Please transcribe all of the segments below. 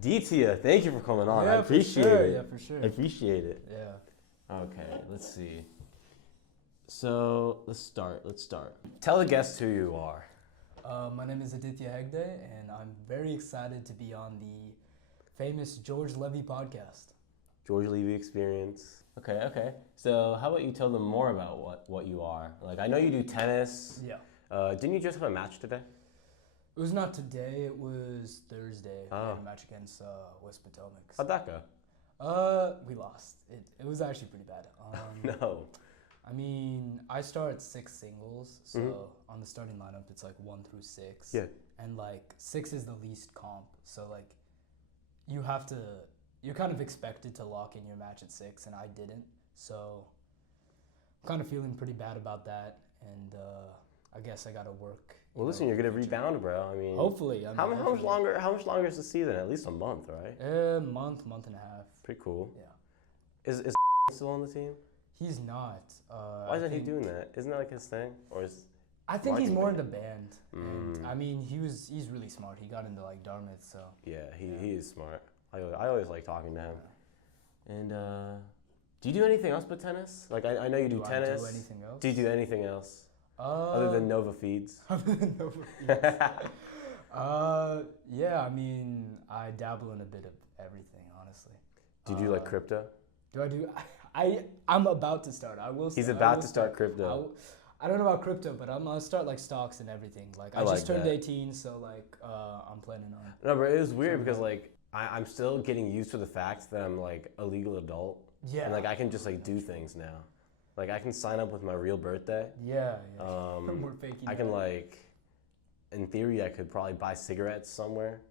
Aditya, thank you for coming on. Yeah, I appreciate for sure. it. Yeah, for sure. I appreciate it. Yeah. Okay, let's see. So let's start. Tell the guests who you are. My name is Aditya Hegde, and I'm very excited to be on the famous George Levy Podcast. George Levy Experience. Okay. So how about you tell them more about what you are? Like, I know you do tennis. Yeah. Didn't you just have a match today? It was not today, it was Thursday. We Oh. had a match against West Potomac. How'd that go? We lost. It was actually pretty bad. No. I mean, I start at 6 singles, so on the starting lineup, it's like 1 through 6. Yeah. And like 6 is the least comp, so like you're kind of expected to lock in your match at 6, and I didn't. So I'm kind of feeling pretty bad about that, and I guess I gotta work. Well, listen, you're gonna rebound, bro. I mean, hopefully. How much longer? How much longer is the season? At least a month, right? Month and a half. Pretty cool. Yeah. Is still on the team? He's not. Why isn't he doing that? Isn't that like his thing, or is? I think he's marketing more band? into band. And I mean, he's really smart. He got into like Dartmouth, so. Yeah, he is smart. I always like talking to him. And do you do anything else but tennis? Like I know you do tennis. Do I do anything else? Do you do anything else other than Nova feeds? Other than Nova feeds. Yeah, I mean, I dabble in a bit of everything, honestly. Do you do like crypto? Do I do? I'm about to start. I will. He's about to start crypto. I don't know about crypto, but I'm gonna start like stocks and everything. Like I like just turned that. 18, so like I'm planning on. No, but it was weird because like I'm still getting used to the fact that I'm like a legal adult. Yeah. And like I can just like do things now. Like I can sign up with my real birthday. Yeah. We're faking. I can like, in theory, I could probably buy cigarettes somewhere.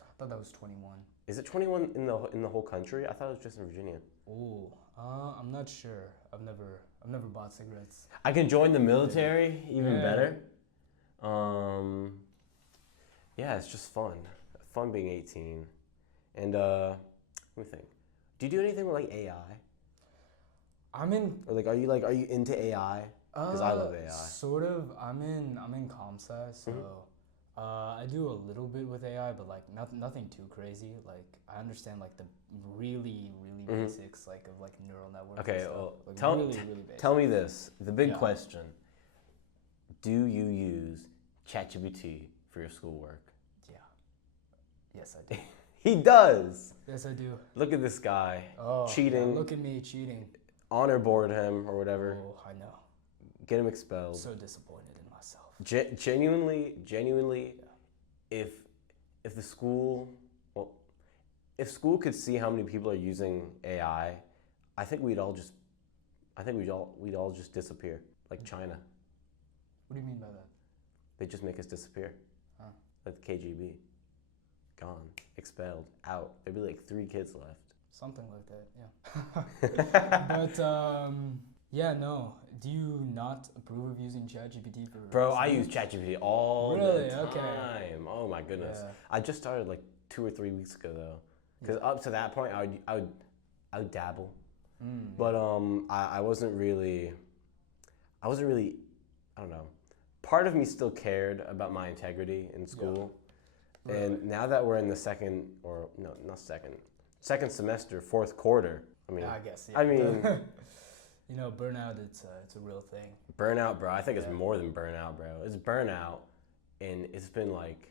I thought that was 21. Is it 21 in the whole country? I thought it was just in Virginia. Oh, I'm not sure. I've never bought cigarettes. I can join the military, even better. Yeah, it's just fun. Fun being 18. And let me think. Do you do anything with like AI? I'm in. Or like, are you into AI? Because I love AI. Sort of. I'm in comp sci, so I do a little bit with AI, but like nothing too crazy. Like I understand like the really basics like of like neural networks. Okay, and stuff. well, Like, tell me this. The big Yeah. question. Do you use ChatGPT for your schoolwork? Yeah. Yes, I do. He does. Yes, I do. Look at this guy. Oh, cheating. Yeah, look at me cheating. Honor board him or whatever. Oh, I know. Get him expelled. So disappointed in myself. Genuinely, if the school, well, if school could see how many people are using AI, I think we'd all just disappear, like China. What do you mean by that? They'd just make us disappear, like the KGB. Gone, expelled, out. There'd be like 3 kids left. Something like that, yeah. But yeah, no. Do you not approve of using ChatGPT for? Bro, I use ChatGPT all Really? the time. Okay. Oh my goodness. Yeah. I just started like 2 or 3 weeks ago though, because up to that point I would dabble, but I wasn't really. I don't know. Part of me still cared about my integrity in school, and now that we're in the second semester, 4th quarter. I mean, I guess. Yeah. I mean. You know, burnout, it's a real thing. Burnout, bro. I think it's more than burnout, bro. It's burnout, and it's been like,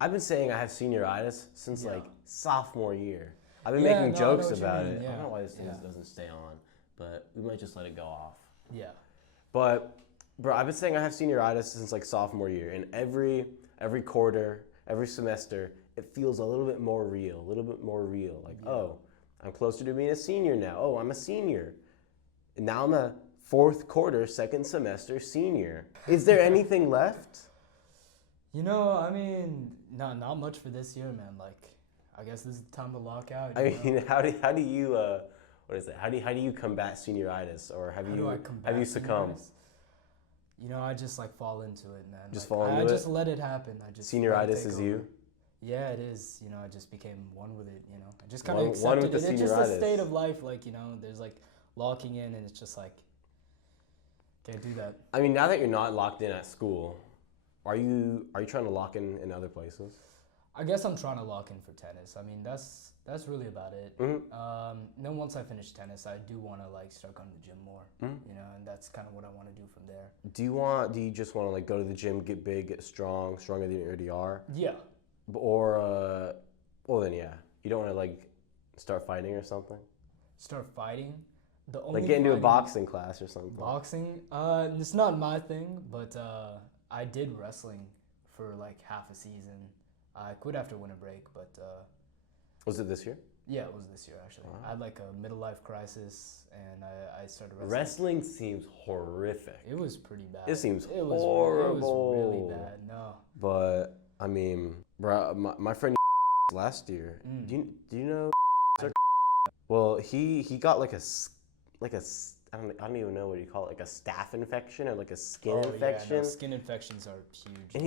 I've been saying I have senioritis since like sophomore year. I've been making jokes about it. I don't know why this thing doesn't stay on, but we might just let it go off. Yeah. But, bro, I've been saying I have senioritis since like sophomore year, and every quarter, every semester, it feels a little bit more real. Like, oh, I'm closer to being a senior now. Oh, I'm a senior. And now I'm a 4th quarter, 2nd semester senior. Is there anything left? You know, I mean, not much for this year, man. Like, I guess this is the time to lock out. I mean, how do you what is it? How do you combat senioritis, or have you succumbed? Senioritis? You know, I just like fall into it, man. Just like, fall into it. I just let it happen. I just Senioritis is you. Yeah, it is. You know, I just became one with it. You know, I just kind of One accepted with it. the It's just a senioritis. state of life. Like, you know, there's like locking in, and it's just like can't do that. I mean, now that you're not locked in at school, are you trying to lock in other places? I guess I'm trying to lock in for tennis. I mean, that's really about it. Then once I finish tennis, I do want to like start going to the gym more, you know, and that's kind of what I want to do from there. Do you just want to like go to the gym, get big, get strong, stronger than you already are? Yeah. Or, well then yeah, you don't want to like start fighting or something? Start fighting? The only Like get into a fighting- boxing class or something? Boxing? It's not my thing, but I did wrestling for like half a season. I quit after winter break, but Was it this year? yeah, it was this year actually. Wow. I had like a midlife crisis, and I started wrestling. Wrestling seems horrific. It was pretty bad. It seems It horrible. was really bad. No. But I mean, bro, my friend last year. Do you know? Well, he got like a I don't even know what you call it, like a staph infection or like a skin infection. Yeah, no, skin infections are huge. And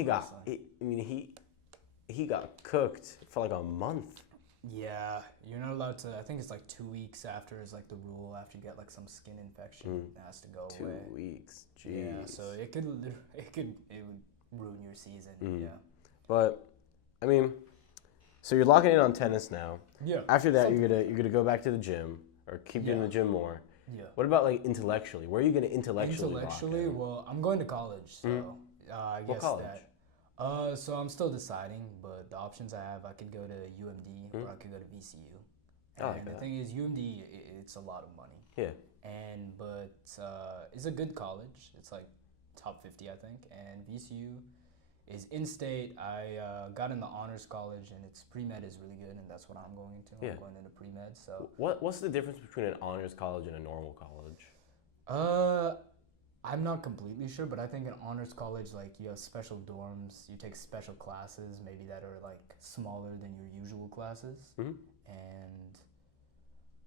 he got cooked for like a month. Yeah, you're not allowed to. I think it's like 2 weeks after is like the rule. After you get like some skin infection, it has to go away. 2 weeks, jeez. Yeah, so it would ruin your season. Yeah. But I mean, so you're locking in on tennis now. Yeah. After that, you're gonna go back to the gym or keep doing the gym more. Yeah. What about like intellectually? Where are you gonna intellectually lock in? Well, I'm going to college, so I guess What college? So I'm still deciding, but the options I have, I could go to UMD or I could go to VCU. And the thing is, UMD, it's a lot of money. Yeah. But it's a good college. It's like top 50, I think. And VCU is in-state. I got in the honors college, and its pre-med is really good, and that's what I'm going to. Yeah. I'm going into pre-med. So What's the difference between an honors college and a normal college? I'm not completely sure, but I think in honors college, like, you have special dorms, you take special classes, maybe that are like smaller than your usual classes, and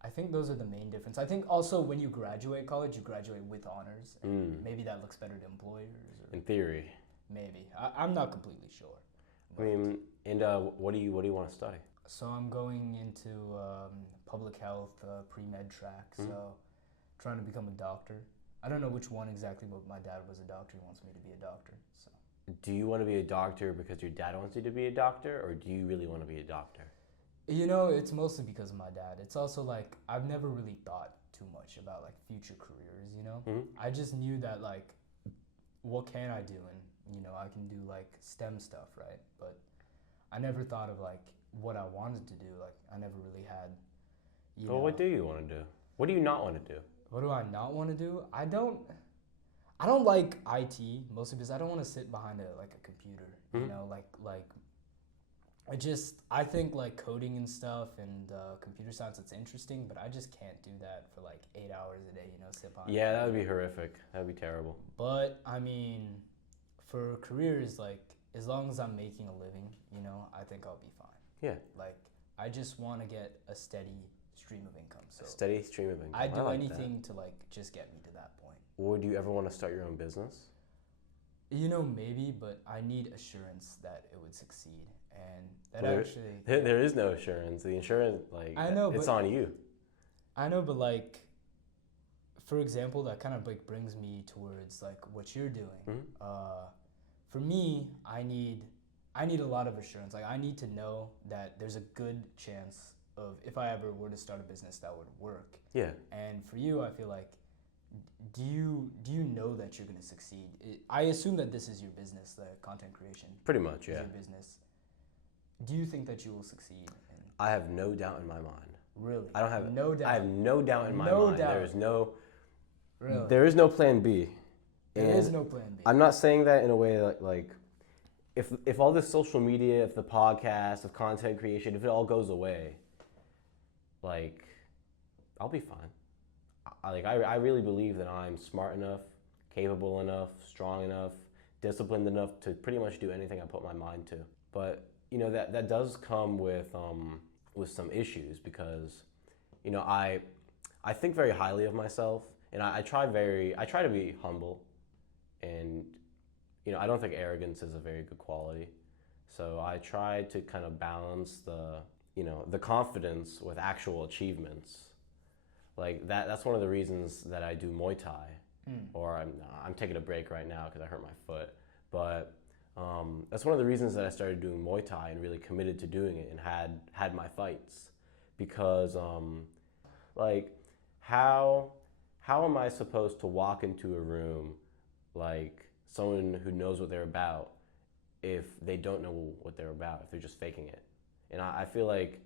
I think those are the main difference. I think also when you graduate college, you graduate with honors, and maybe that looks better to employers. Or In theory. maybe I'm not completely sure. I mean, and what do you want to study? So I'm going into public health pre-med track, so trying to become a doctor. I don't know which one exactly, but my dad was a doctor. He wants me to be a doctor. So. Do you want to be a doctor because your dad wants you to be a doctor, or do you really want to be a doctor? You know, it's mostly because of my dad. It's also like I've never really thought too much about like future careers, you know? I just knew that like what can I do, and you know, I can do like STEM stuff, right? But I never thought of like what I wanted to do. Like I never really had Well, what do you want to do? What do you not want to do? What do I not want to do? I don't like IT, mostly because I don't want to sit behind a computer. You know, I think like coding and stuff and computer science, it's interesting, but I just can't do that for like 8 hours a day, you know, sit behind. Yeah, that would be horrific. That would be terrible. But I mean, for careers, like as long as I'm making a living, you know, I think I'll be fine. Yeah. Like I just want to get a steady stream of income. So A steady stream of income. I'd do like anything to like just get me to that point. Would you ever want to start your own business? You know, maybe, but I need assurance that it would succeed, and that There is no assurance. The insurance, like, I know, it's but- on you. I know, but like, for example, that kind of like brings me towards like what you're doing. For me, I need a lot of assurance. Like, I need to know that there's a good chance of if I ever were to start a business that would work. Yeah. And for you, I feel like, do you know that you're going to succeed? I assume that this is your business, the content creation. Pretty much, yeah. Is your business. Do you think that you will succeed? I have no doubt in my mind. Really? I don't have no doubt. I have no doubt in my No mind. doubt. Really? There is no plan B. There And is no plan B. I'm not saying that in a way like if all this social media, if the podcast, if content creation, if it all goes away, like I'll be fine. I really believe that I'm smart enough, capable enough, strong enough, disciplined enough to pretty much do anything I put my mind to. But you know that does come with some issues because, you know, I think very highly of myself, and I try to be humble, and you know I don't think arrogance is a very good quality. So I try to kind of balance the confidence with actual achievements. Like that's one of the reasons that I do Muay Thai, or I'm taking a break right now because I hurt my foot. But That's one of the reasons that I started doing Muay Thai and really committed to doing it and had my fights, because like how am I supposed to walk into a room like someone who knows what they're about if they don't know what they're about, if they're just faking it? And I feel like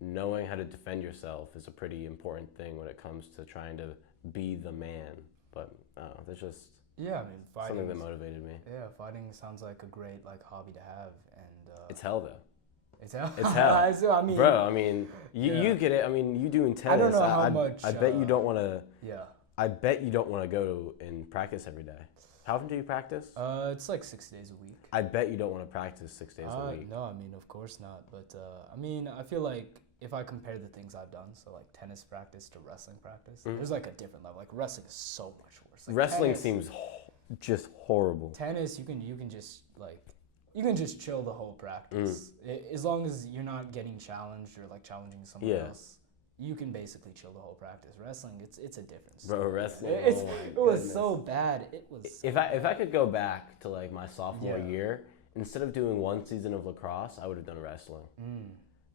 knowing how to defend yourself is a pretty important thing when it comes to trying to be the man. But that's just Yeah, I mean, fighting. something that motivated me. Yeah, fighting sounds like a great like hobby to have, and It's hell though. it's hell. It's hell. So, I mean, Bro, I mean, Yeah. you get it. I mean, you doing tennis. I don't know how much. I bet you don't want to. Yeah. I bet you don't want to go and practice every day. How often do you practice? It's like 6 days a week. I bet you don't want to practice 6 days a week. No, I mean, of course not. But I mean, I feel like if I compare the things I've done, so like tennis practice to wrestling practice, there's like a different level. Like wrestling is so much worse. Like Wrestling tennis, seems just horrible. Tennis, you can just like you can just chill the whole practice as long as you're not getting challenged or like challenging someone else. You can basically chill the whole practice. Wrestling, it's a difference. Bro, wrestling. It was so bad. It was. If I could go back to like my sophomore year, instead of doing one season of lacrosse, I would have done wrestling.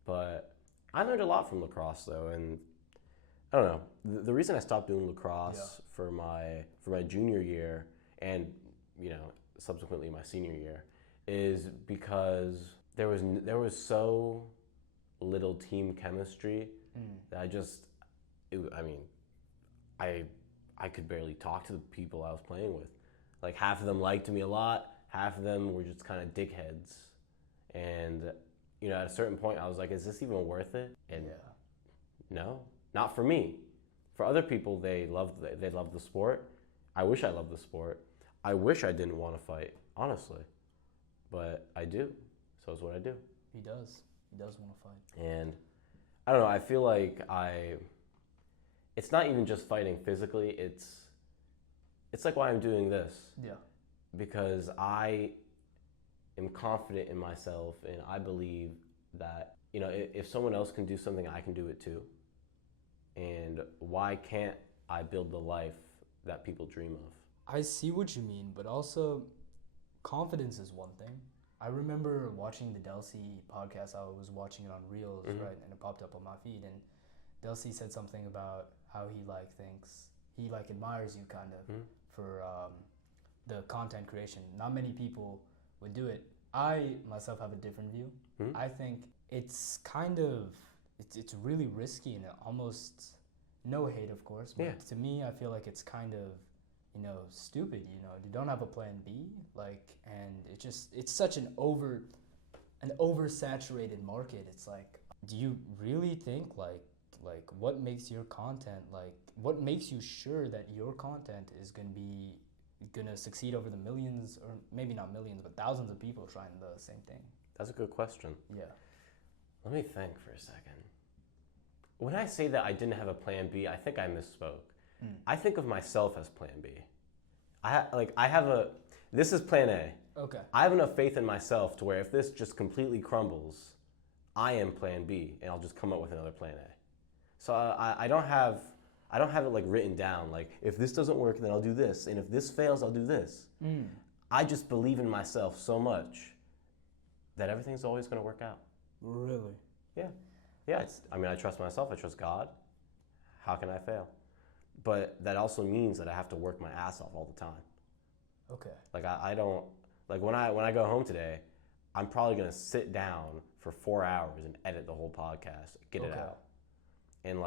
But I learned a lot from lacrosse though, and I don't know. The reason I stopped doing lacrosse for my junior year and subsequently my senior year is because there was so little team chemistry that I could barely talk to the people I was playing with. Like half of them liked me a lot, half of them were just kind of dickheads, and at a certain point I was like, is this even worth it? And no, not for me. For other people, they loved the sport. I wish I loved the sport. I wish I didn't want to fight, honestly, but I do. So it's what I do. He does want to fight. And I don't know, I feel like it's not even just fighting physically, it's like why I'm doing this. Yeah. Because I am confident in myself and I believe that, if someone else can do something, I can do it too. And why can't I build the life that people dream of? I see what you mean, but also confidence is one thing. I remember watching the Delcy podcast. I was watching it on Reels, right, and it popped up on my feed. And Delcy said something about how he thinks he admires you kind of for the content creation. Not many people would do it. I myself have a different view. I think it's kind of it's really risky and almost no hate, of course. But to me, I feel like it's kind of stupid. You don't have a plan B, and it's such an oversaturated market. It's like, do you really think like what makes your content what makes you sure that your content is gonna succeed over the millions, or maybe not millions, but thousands of people trying the same thing? That's a good question. Yeah. Let me think for a second. When I say that I didn't have a plan B, I think I misspoke. I think of myself as plan B. This is plan A. Okay. I have enough faith in myself to where if this just completely crumbles, I am plan B and I'll just come up with another plan A. So I don't have it like written down, like if this doesn't work, then I'll do this. And if this fails, I'll do this. I just believe in myself so much that everything's always going to work out. Really? Yeah. Yeah. I trust myself. I trust God. How can I fail? But that also means that I have to work my ass off all the time. Okay. Like I don't, like when I go home today, I'm probably going to sit down for 4 hours and edit the whole podcast, get it out. And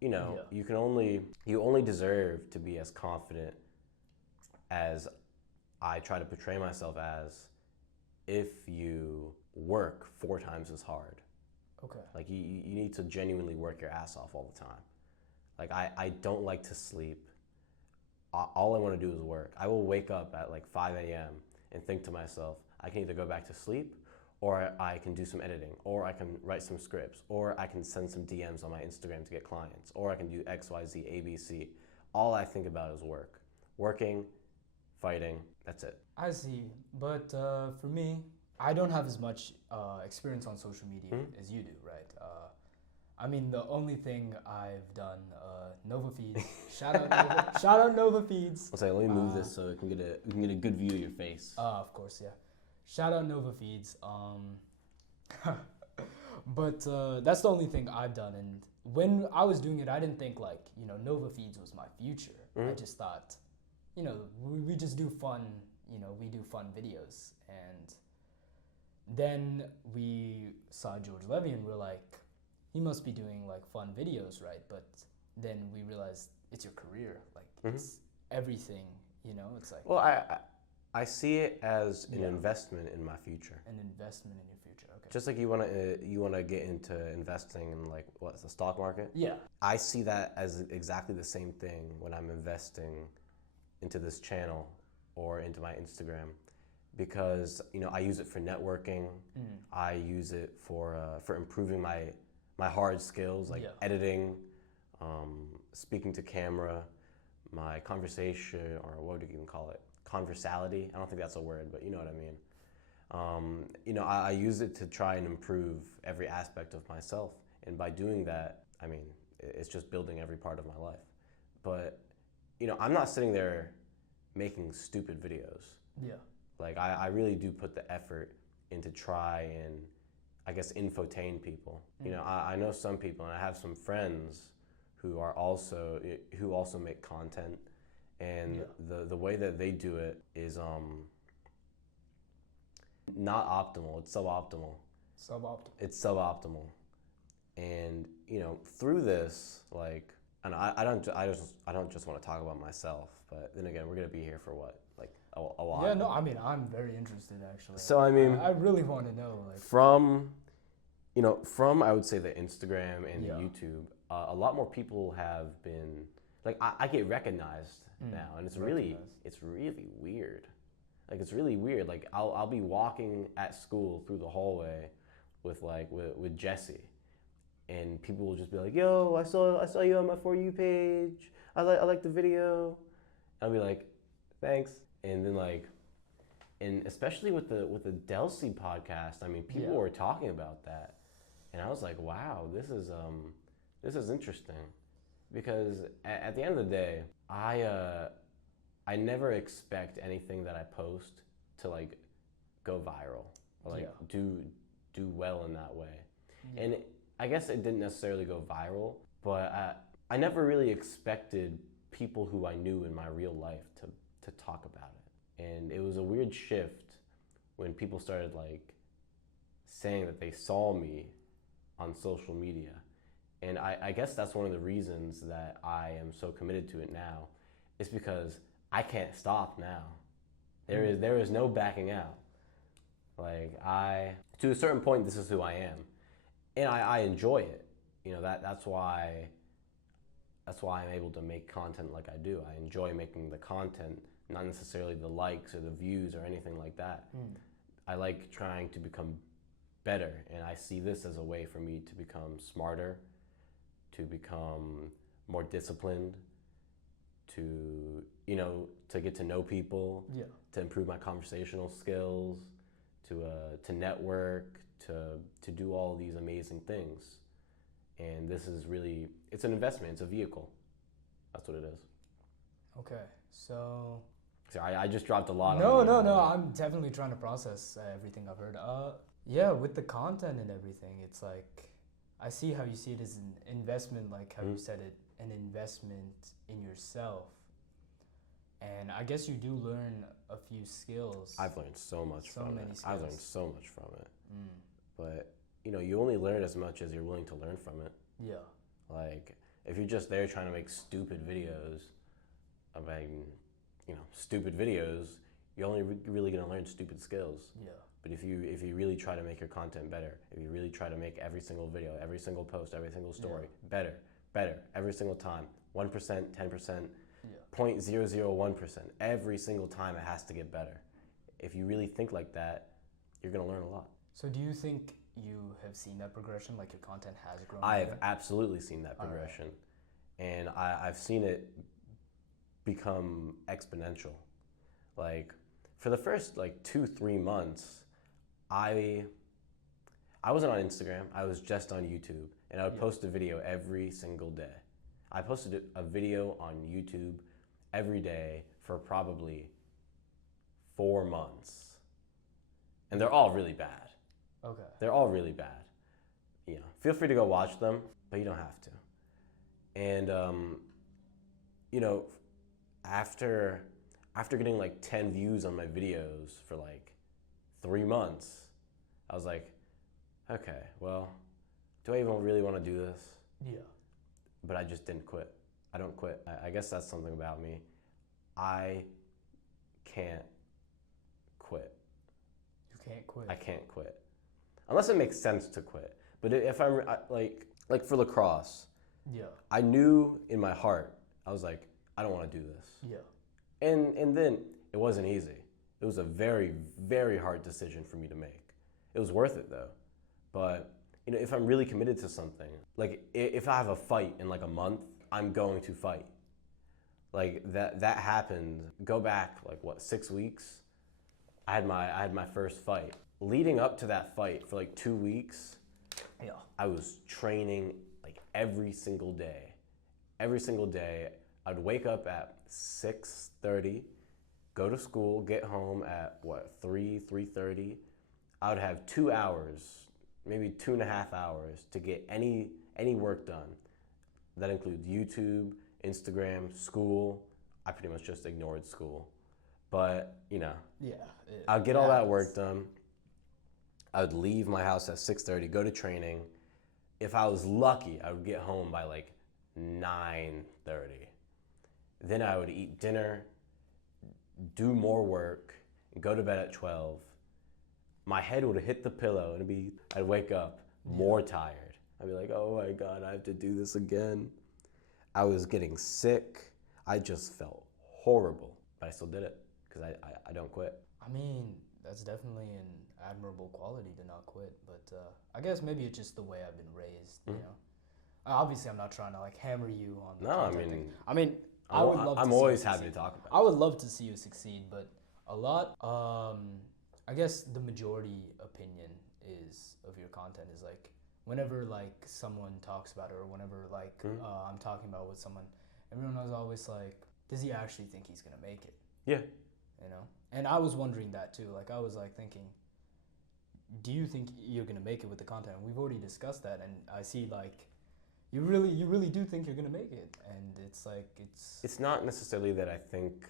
you only deserve to be as confident as I try to portray myself as if you work 4 times as hard. Okay. Like you need to genuinely work your ass off all the time. Like I don't like to sleep. All I want to do is work. I will wake up at like 5 a.m. and think to myself, I can either go back to sleep, or I can do some editing, or I can write some scripts, or I can send some DMs on my Instagram to get clients, or I can do X, Y, Z, A, B, C. All I think about is work. Working, fighting, that's it. I see. But for me, I don't have as much experience on social media as you do, right? I mean, the only thing I've done, Nova Feeds. Shout out Nova Feeds. I'll say, let me move this so we can get a good view of your face. Of course, yeah. Shout out Nova Feeds. But that's the only thing I've done. And when I was doing it, I didn't think like, Nova Feeds was my future. I just thought, we just do fun, we do fun videos. And then we saw George Levy and we're like, he must be doing like fun videos, right? But then we realized it's your career. Like it's everything, it's like. Well, I see it as an investment in my future. An investment in your future, okay. Just like you wanna get into investing in like the stock market? Yeah. I see that as exactly the same thing when I'm investing into this channel or into my Instagram, because I use it for networking. I use it for improving my hard skills like editing, speaking to camera, my conversation, or what would you even call it? Conversality. I don't think that's a word, but you know what I mean. I use it to try and improve every aspect of myself, and by doing that, I mean, it's just building every part of my life. But I'm not sitting there making stupid videos. Yeah. Like I really do put the effort into try and, I guess, infotain people. I know some people, and I have some friends who also make content, and the way that they do it is not optimal. It's suboptimal. It's suboptimal, and through this, like, and I don't just want to talk about myself, but then again, we're gonna be here for what, like a while. Yeah, no, I mean, I'm very interested actually. So I mean, I really want to know, like, from I would say the Instagram and the YouTube, a lot more people have been like, I get recognized now, and it's really weird. Like, it's really weird. Like, I'll be walking at school through the hallway with Jesse, and people will just be like, "Yo, I saw you on my For You page. I like the video." I'll be like, "Thanks." And then and especially with the Delcy podcast, I mean, people were talking about that, and I was like, "Wow, this is interesting," because at the end of the day, I never expect anything that I post to like go viral or like do well in that way. And I guess it didn't necessarily go viral, but I never really expected people who I knew in my real life to talk about it. And it was a weird shift when people started like saying that they saw me on social media. And I guess that's one of the reasons that I am so committed to it now, is because I can't stop now. There is no backing out. Like, to a certain point, this is who I am, and I enjoy it. That's why I'm able to make content like I do. I enjoy making the content, not necessarily the likes or the views or anything like that. I like trying to become better, and I see this as a way for me to become smarter, to become more disciplined, to get to know people, to improve my conversational skills, to network, to do all these amazing things. And this is really, it's an investment, it's a vehicle. That's what it is. Okay, so... Sorry, I just dropped a lot No, on you. no, I'm definitely trying to process everything I've heard. Yeah, with the content and everything, it's like, I see how you see it as an investment, like how you said it, an investment in yourself. And I guess you do learn a few skills. I've learned so much from it. Skills. I've learned so much from it. But, you only learn as much as you're willing to learn from it. Yeah. Like, if you're just there trying to make stupid videos, stupid videos, you're only really going to learn stupid skills. Yeah. But if you really try to make your content better, if you really try to make every single video, every single post, every single story better, every single time, 1%, 10%, 0.001%, every single time it has to get better. If you really think like that, you're going to learn a lot. So do you think you have seen that progression, like your content has grown? I have absolutely seen that progression. And I've seen it become exponential. Like, for the first 2-3 months, I I wasn't on Instagram. I was just on YouTube, and I would post a video every single day. I posted a video on YouTube every day for probably 4 months, and they're all really bad. Okay. They're all really bad. You know, feel free to go watch them, but you don't have to. And you know, after getting like 10 views on my videos for like 3 months, I was like, okay, well, do I even really want to do this? Yeah. But I just didn't quit. I don't quit. I guess that's something about me. I can't quit. You can't quit. I can't quit. Unless it makes sense to quit. But if I'm like for lacrosse, Yeah. I knew in my heart, I was like, I don't want to do this. Yeah. And then it wasn't easy. It was a very, very hard decision for me to make. It was worth it though. But you know, if I'm really committed to something, like if I have a fight in like a month, I'm going to fight. Like that happened. Go back like what, 6 weeks? I had my first fight. Leading up to that fight for like 2 weeks, Yeah. I was training like every single day. Every single day, I'd wake up at 6:30, go to school, get home at what, 3:30. I would have 2 hours, maybe 2.5 hours to get any work done. That includes YouTube, Instagram, school. I pretty much just ignored school. But, you know, Yeah. I'd get all that work done. I would leave my house at 6:30, go to training. If I was lucky, I would get home by like 9:30. Then I would eat dinner, do more work, and go to bed at 12. My head would hit the pillow and I'd wake up more tired. I'd be like, oh my God, I have to do this again. I was getting sick. I just felt horrible, but I still did it because I don't quit. I mean, that's definitely an admirable quality to not quit, but I guess maybe it's just the way I've been raised, you know. Obviously, I'm not trying to like hammer you on the content thing. I mean, I would love to I'm see always you happy to succeed. talk about it. I would love to see you succeed, but a lot, I guess the majority opinion is of your content is like whenever like someone talks about it or whenever like I'm talking about with someone, everyone is always like, does he actually think he's gonna make it? Yeah. You know? And I was wondering that too. Like I was like thinking, do you think you're gonna make it with the content? And we've already discussed that, and I see like you really do think you're gonna make it, and it's like It's not necessarily that I think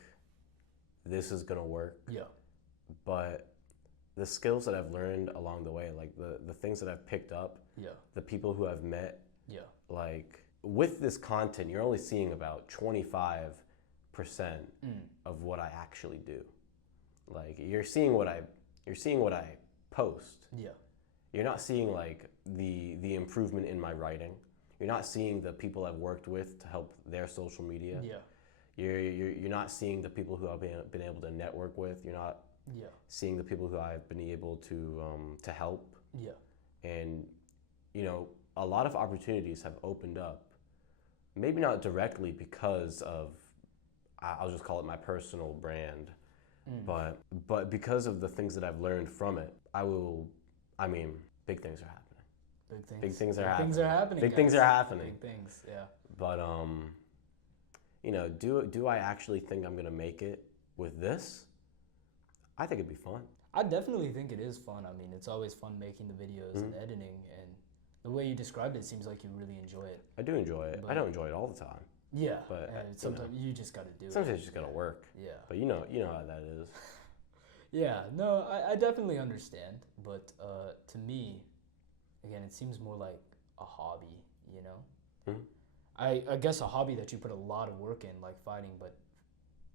this is gonna work. Yeah. But the skills that I've learned along the way, like the things that I've picked up, Yeah. the people who I've met, Yeah. like with this content, you're only seeing about 25% of what I actually do. Like you're seeing what I post. Yeah. You're not seeing like the improvement in my writing. You're not seeing the people I've worked with to help their social media. Yeah. You're not seeing the people who I've been able to network with. You're not seeing the people who I've been able to help. Yeah. And you know, a lot of opportunities have opened up. Maybe not directly because of, I'll just call it my personal brand, but because of the things that I've learned from it, big things are happening. Big things are happening. Big things are happening. Big things, yeah. But you know, do I actually think I'm gonna make it with this? I think it'd be fun. I definitely think it is fun. I mean, it's always fun making the videos and editing, and the way you described it seems like you really enjoy it. I do enjoy it. I don't enjoy it all the time. Yeah, but sometimes you just got to do it. Sometimes you just got to work. Yeah. But you know how that is. Yeah, no, I definitely understand, but to me, again, it seems more like a hobby, you know? I guess a hobby that you put a lot of work in, like fighting, but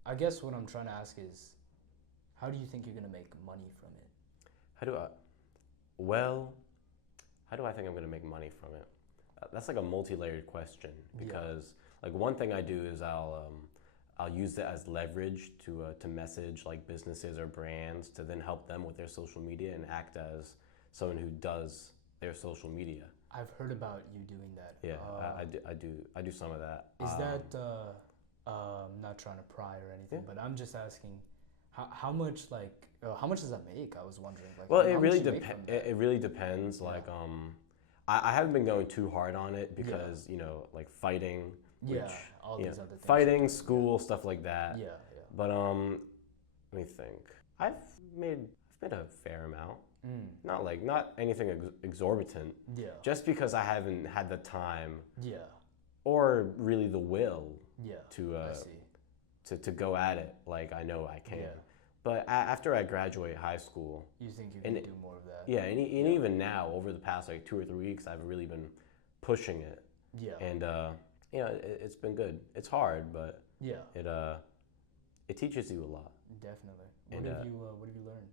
I guess what I'm trying to ask is, how do you think you're going to make money from it? How do I think I'm going to make money from it? That's like a multi-layered question because like one thing I do is I'll use it as leverage to message like businesses or brands to then help them with their social media and act as someone who does their social media. I've heard about you doing that. Yeah, I do some of that. Is that I'm not trying to pry or anything, but I'm just asking, How much how much does that make? I was wondering. Like, Well, how much you make from that? it really depends. Yeah. Like, I haven't been going too hard on it because like fighting, which, Yeah, all these other things. fighting, school, stuff like that. Yeah, But let me think. I've made a fair amount. Not anything exorbitant. yeah. Just because I haven't had the time Yeah, or really the will yeah. to I see. to go at it like I know I can. Yeah. But after I graduate high school, You think you And can do more of that? yeah, and even now, over the past like 2 or 3 weeks, I've really been pushing it, Yeah. and it's been good. It's hard, but Yeah. it teaches you a lot. Definitely. And, What have you learned?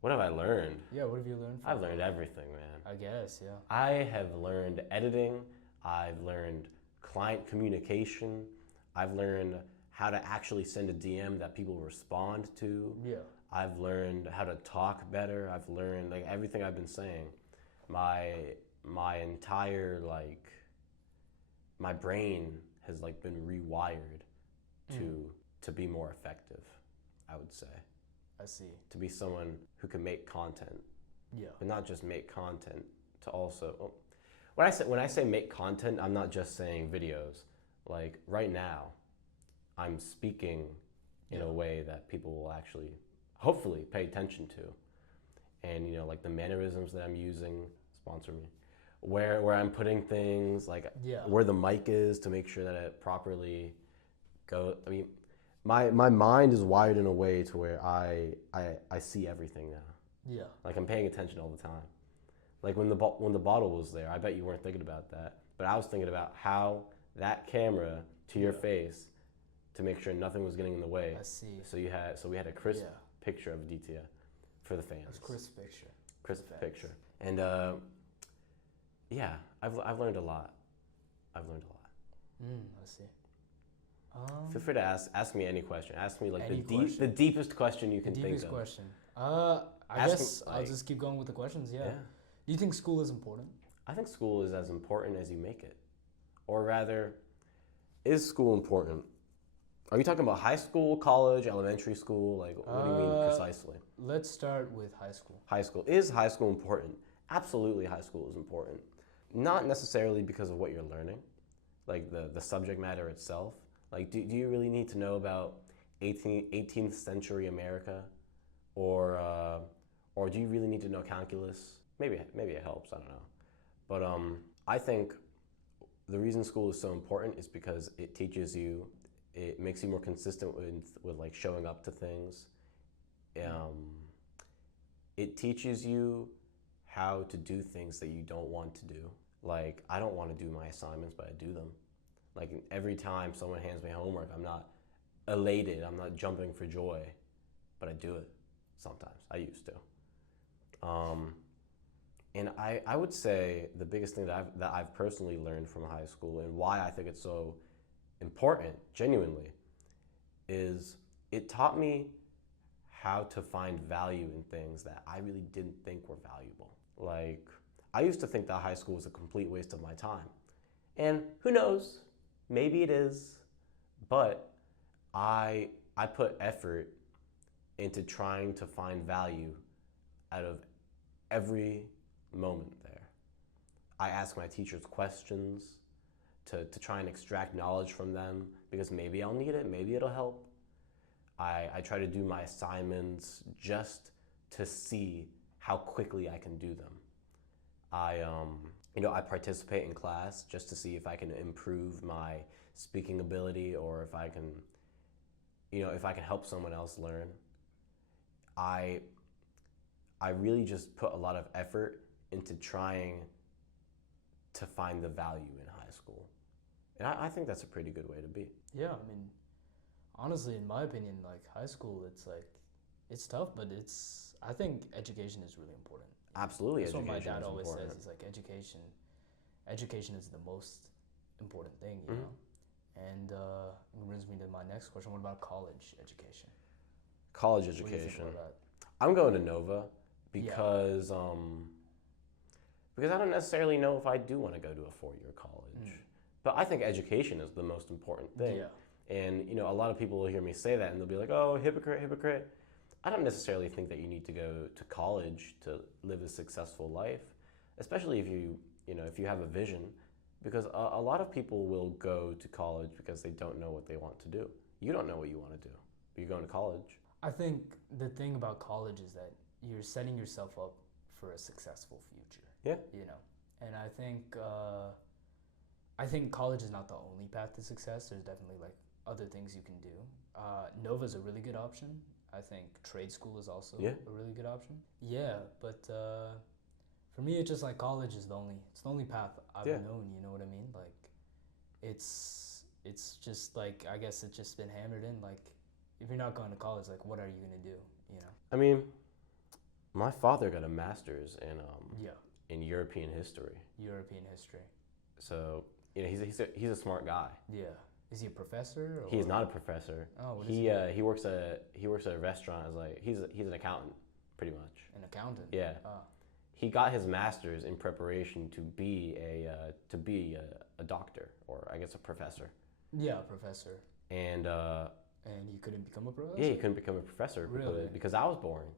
What have I learned? Yeah, what have you learned? I've learned everything, man. I guess, yeah. I have learned editing. I've learned client communication. I've learned how to actually send a DM that people respond to. Yeah. I've learned how to talk better. I've learned like everything I've been saying. My entire my brain has like been rewired to be more effective, I would say. I see. To be someone who can make content, Yeah. but not just make content. To also, when I say make content, I'm not just saying videos. Like right now, I'm speaking in a way that people will actually, hopefully, pay attention to, and like the mannerisms that I'm using. Sponsor me. Where I'm putting things, like where the mic is to make sure that it properly goes. I mean, my mind is wired in a way to where I see everything now. Yeah. Like I'm paying attention all the time. Like when the bottle was there, I bet you weren't thinking about that, but I was thinking about how that camera to your face to make sure nothing was getting in the way. I see. So we had a crisp picture of Aditya for the fans. It's crisp picture. Crisp picture. And I've learned a lot. I've learned a lot. I see. Feel free to ask me any question. Ask me like the deepest question you can think of. Deepest question. I guess I'll just keep going with the questions. Yeah. Do you think school is important? I think school is as important as you make it. Or rather, is school important? Are you talking about high school, college, elementary school? Like, what do you mean precisely? Let's start with high school. High school. Is high school important? Absolutely, high school is important. Not necessarily because of what you're learning, like the subject matter itself. Like, do you really need to know about 18th century America? Or do you really need to know calculus? Maybe it helps, I don't know. But I think the reason school is so important is because it teaches you, it makes you more consistent with like showing up to things. It teaches you how to do things that you don't want to do. Like, I don't want to do my assignments, but I do them. Like every time someone hands me homework, I'm not elated, I'm not jumping for joy, but I do it sometimes. I used to. And I would say the biggest thing that I've personally learned from high school and why I think it's so important, genuinely, is it taught me how to find value in things that I really didn't think were valuable. Like, I used to think that high school was a complete waste of my time. And who knows, maybe it is, but I put effort into trying to find value out of every moment there. I ask my teachers questions to try and extract knowledge from them because maybe I'll need it, maybe it'll help. I try to do my assignments just to see how quickly I can do them. I participate in class just to see if I can improve my speaking ability or if I can help someone else learn. I really just put a lot of effort into trying to find the value in high school. And I think that's a pretty good way to be. Yeah, I mean, honestly, in my opinion, like high school, it's tough, but I think education is really important. Absolutely, that's education what my dad is always important. says. He's like, education is the most important thing, you know? And it brings me to my next question. What about college education? College What do you think education. about that? I'm going to Nova because I don't necessarily know if I do want to go to a four-year college. But I think education is the most important thing. Yeah. And a lot of people will hear me say that and they'll be like, "Oh, hypocrite, hypocrite." I don't necessarily think that you need to go to college to live a successful life, especially if if you have a vision, because a lot of people will go to college because they don't know what they want to do. You don't know what you want to do, but you're going to college. I think the thing about college is that you're setting yourself up for a successful future. Yeah. And I think college is not the only path to success. There's definitely like other things you can do. Nova's a really good option. I think trade school is also a really good option. Yeah, but for me, it's just like college is the only path I've known. You know what I mean? Like, it's just like, I guess it's just been hammered in. Like, if you're not going to college, like, what are you gonna do? I mean, my father got a master's in European history. European history. So he's a smart guy. Yeah. Is he a professor? Or he is not a professor. Oh, what is he? He works at a restaurant as like he's an accountant, pretty much. An accountant. Yeah. He got his master's in preparation to be a doctor, or I guess a professor. Yeah, a professor. And he couldn't become a professor? Yeah, he couldn't become a professor. Really? Because I was boring.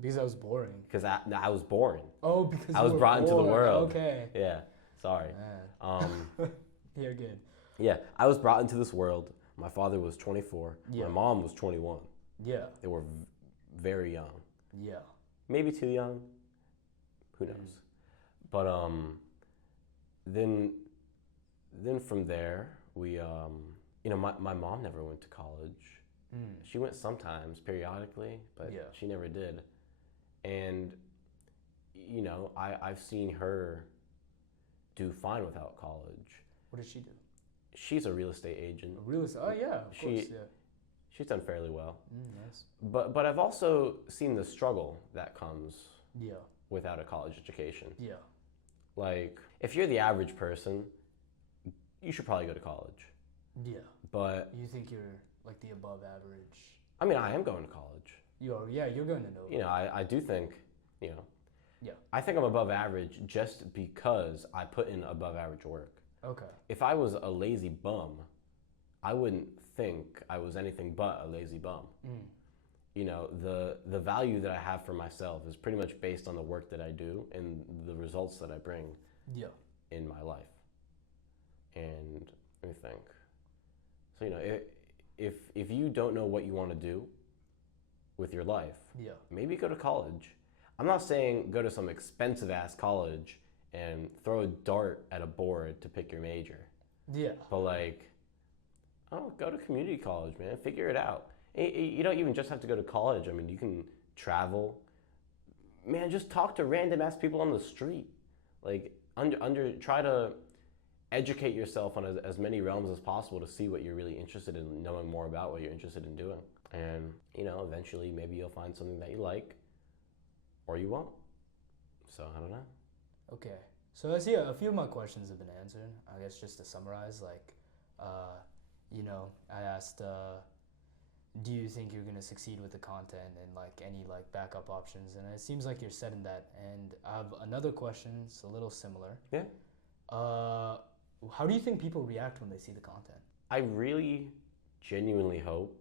Because I was boring. Because I was born. Oh, because I was brought into the world. Okay. Yeah. Sorry. You're good. Yeah, I was brought into this world. My father was 24. Yeah. My mom was 21. Yeah. They were very young. Yeah. Maybe too young. Who knows? But then from there we my mom never went to college. She went sometimes, periodically, but she never did. And I've seen her do fine without college. What did she do? She's a real estate agent. A real estate? Oh yeah, of course. Yeah. She's done fairly well. Nice. But I've also seen the struggle that comes Yeah. without a college education. Yeah. Like, if you're the average person, you should probably go to college. Yeah. But you think you're like the above average? I mean, I am going to college. You are. Yeah, you're going to Nova. I do think, Yeah. I think I'm above average just because I put in above average work. Okay. If I was a lazy bum, I wouldn't think I was anything but a lazy bum. The value that I have for myself is pretty much based on the work that I do and the results that I bring in my life. And let me think. So, if you don't know what you want to do with your life, maybe go to college. I'm not saying go to some expensive ass college and throw a dart at a board to pick your major. Yeah. But go to community college, man. Figure it out. You don't even just have to go to college. I mean, you can travel. Man, just talk to random ass people on the street. Like, try to educate yourself on as many realms as possible to see what you're really interested in, knowing more about what you're interested in doing. And, eventually maybe you'll find something that you like, or you won't. So, I don't know. Okay. So I see a few of my questions have been answered. I guess just to summarize, I asked, do you think you're going to succeed with the content and any backup options? And it seems like you're set in that. And I have another question. It's a little similar. Yeah. How do you think people react when they see the content? I really genuinely hope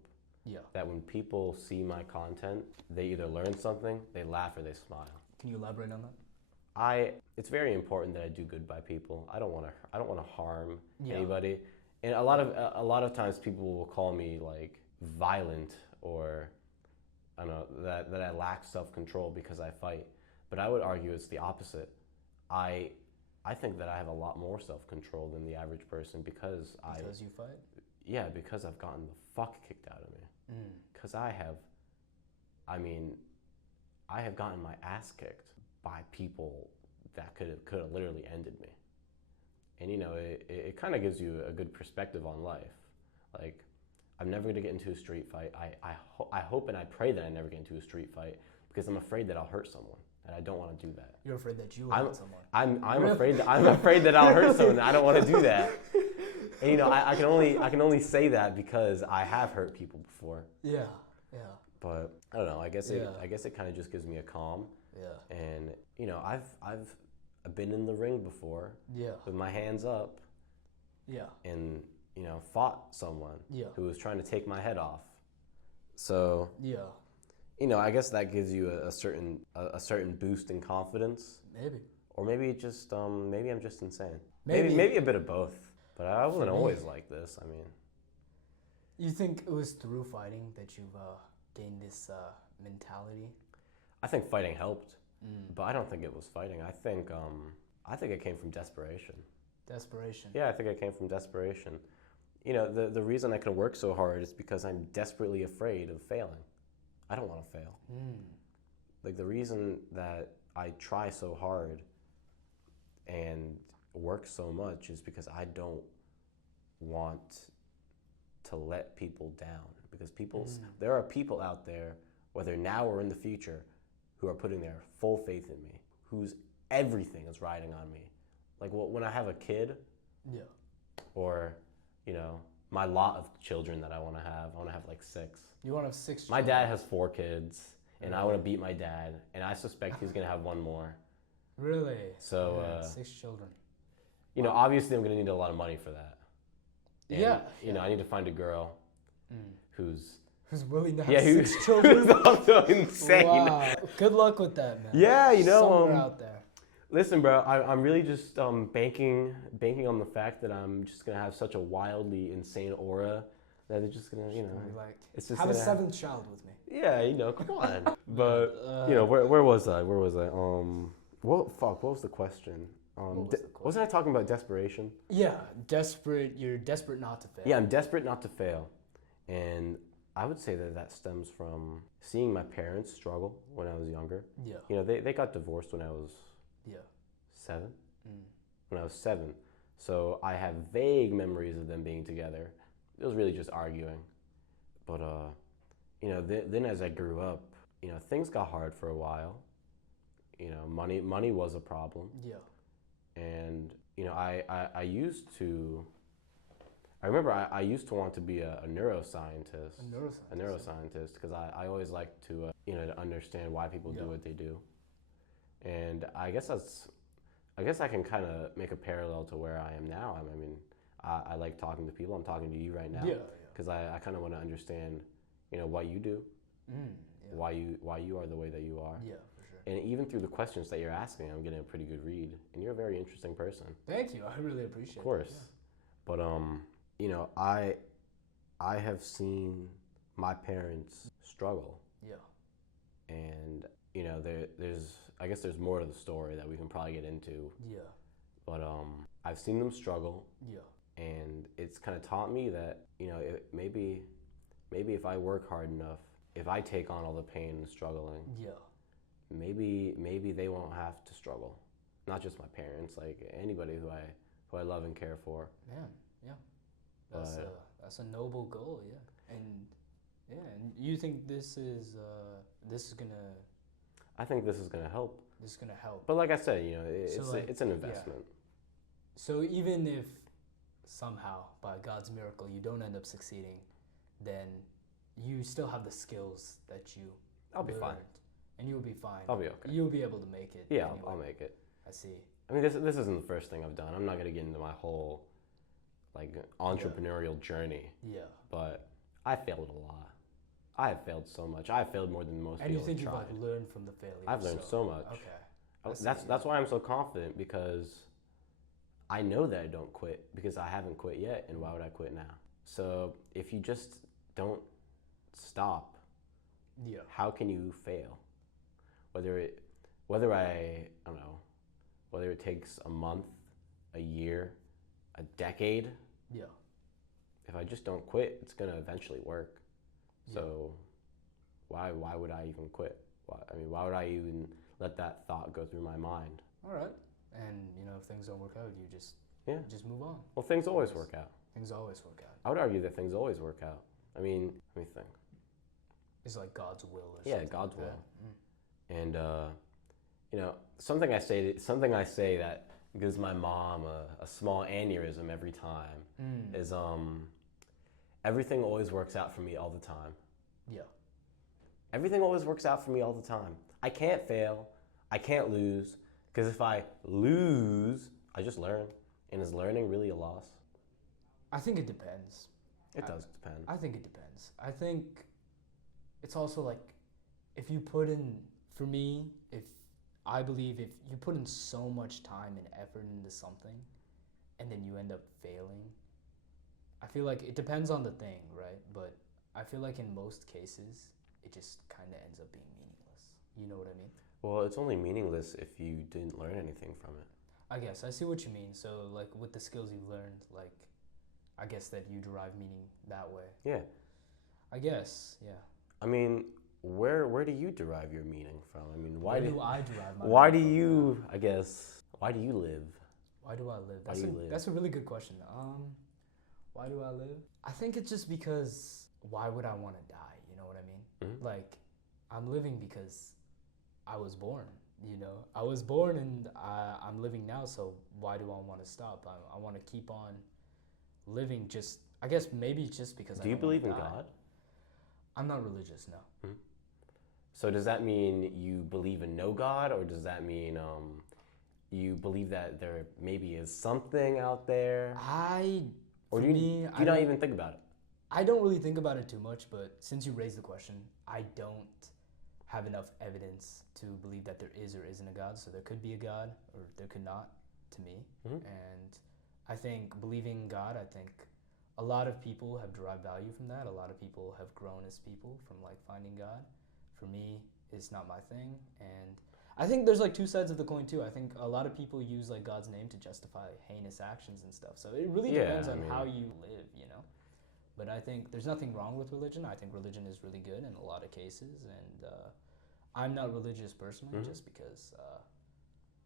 Yeah. that when people see my content, they either learn something, they laugh, or they smile. Can you elaborate on that? It's very important that I do good by people. I don't want to harm Yeah. anybody. And a lot of times people will call me violent, or I don't know, that I lack self-control because I fight. But I would argue it's the opposite. I think that I have a lot more self-control than the average person because you fight? Yeah, because I've gotten the fuck kicked out of me. Because I have gotten my ass kicked by people that could have literally ended me. And it kind of gives you a good perspective on life. Like, I'm never gonna get into a street fight. I hope and I pray that I never get into a street fight because I'm afraid that I'll hurt someone, and I don't want to do that. You're afraid that you will hurt someone. I'm afraid that I'll hurt someone. I don't want to do that. And I can only say that because I have hurt people before. Yeah. Yeah. But I don't know. I guess it kind of just gives me a calm. Yeah. And I've been in the ring before. Yeah. With my hands up. Yeah. And fought someone. Yeah. Who was trying to take my head off. So. Yeah. I guess that gives you a certain boost in confidence. Maybe. Or maybe it just maybe I'm just insane. Maybe. Maybe a bit of both. But I wasn't For me- always like this. I mean, You think it was through fighting that you've gained this mentality? I think fighting helped, Mm. but I don't think it was fighting. I think it came from desperation. Desperation. Yeah, I think it came from desperation. The reason I can work so hard is because I'm desperately afraid of failing. I don't want to fail. Mm. Like the reason that I try so hard and work so much is because I don't want to let people down. Because there are people out there, whether now or in the future, who are putting their full faith in me, whose everything is riding on me. Like when I have a kid, Yeah. or my lot of children that I want to have like 6. You want to have 6 My children? dad has 4 kids, and I want to beat my dad, and I suspect he's gonna have one more. Really? So, Yeah, 6 children. Obviously I'm gonna need a lot of money for that. And, Yeah. I need to find a girl who's willing to have yeah, 6 children. who's also insane. Wow. Good luck with that, man. Yeah, Somewhere out there. Listen, bro, I'm really just banking on the fact that I'm just gonna have such a wildly insane aura that it's just gonna, Like, it's just have a gonna 7th child with me. Yeah, come on. But where was I? What was the question? Wasn't I talking about desperation? Yeah, desperate. You're desperate not to fail. Yeah, I'm desperate not to fail, and I would say that stems from seeing my parents struggle when I was younger. Yeah. They got divorced when I was 7. When I was 7, so I have vague memories of them being together. It was really just arguing, but then as I grew up, things got hard for a while. Money was a problem. Yeah. And I used to. I remember I used to want to be a neuroscientist. A neuroscientist, because I always liked to to understand why people do what they do. And I guess I can kind of make a parallel to where I am now. I mean, I like talking to people. I'm talking to you right now. Yeah. Because I kind of want to understand, what you do, why you are the way that you are. Yeah, for sure. And even through the questions that you're asking, I'm getting a pretty good read. And you're a very interesting person. Thank you. I really appreciate it. Of course. But I have seen my parents struggle. Yeah. And I guess there's more to the story that we can probably get into. Yeah. But I've seen them struggle. Yeah. And it's kind of taught me that maybe if I work hard enough, if I take on all the pain and struggling, maybe they won't have to struggle. Not just my parents, like anybody who I love and care for. Man, yeah, that's a noble goal, yeah. And you think this is gonna? I think this is gonna help. This is gonna help. But like I said, it's an investment. Yeah. So even if somehow by God's miracle you don't end up succeeding, then you still have the skills that you I'll be fine. And you'll be fine. I'll be okay. You'll be able to make it. Yeah, anyway. I'll make it. I see. I mean, this isn't the first thing I've done. I'm not gonna get into my whole entrepreneurial journey. Yeah. But I failed a lot. I have failed so much. I have failed more than most And people. you think have you've tried. learned from the failure? I've learned so much. Okay. That's why I'm so confident, because I know that I don't quit, because I haven't quit yet, and why would I quit now? So if you just don't stop, how can you fail? Whether it takes a month, a year, a decade. Yeah. If I just don't quit, it's gonna eventually work. So why would I even quit? Why would I even let that thought go through my mind? All right. And if things don't work out, you just move on. Well, things always work out. Things always work out. I would argue that things always work out. I mean, let me think. It's like God's will or something. Yeah, God's will. And something I say that gives my mom a small aneurysm every time is everything always works out for me all the time. Yeah. Everything always works out for me all the time. I can't fail. I can't lose. Because if I lose, I just learn. And is learning really a loss? I think it depends. It does depend. I think it depends. I think it's also like if you put in, for me, I believe if you put in so much time and effort into something and then you end up failing, I feel like it depends on the thing, right? But I feel like in most cases, it just kind of ends up being meaningless. You know what I mean? Well, it's only meaningless if you didn't learn anything from it. I guess I see what you mean. So like with the skills you've learned, like I guess that you derive meaning that way. Yeah. I guess, yeah. I mean, where do you derive your meaning from? I mean, Where do I derive my why do meaning from? you, I guess, why do you live? Why do I live? Why do you live? That's a really good question. Why do I live? I think it's just because why would I want to die? You know what I mean? Mm-hmm. Like, I'm living because I was born. You know, I was born and I'm living now. So why do I want to stop? I want to keep on living. Just I guess maybe just because. Do you believe in God? I'm not religious. No. Mm-hmm. So does that mean you believe in no God, or does that mean you believe that there maybe is something out there? Or do you not even think about it? I don't really think about it too much, but since you raised the question, I don't have enough evidence to believe that there is or isn't a God. So there could be a God or there could not, to me. Mm-hmm. And I think believing in God, I think a lot of people have derived value from that. A lot of people have grown as people from like finding God. For me, it's not my thing. And I think there's like two sides of the coin too. I think a lot of people use like God's name to justify heinous actions and stuff. So it really depends on how you live, you know. But I think there's nothing wrong with religion. I think religion is really good in a lot of cases. And I'm not religious personally, Mm-hmm. just because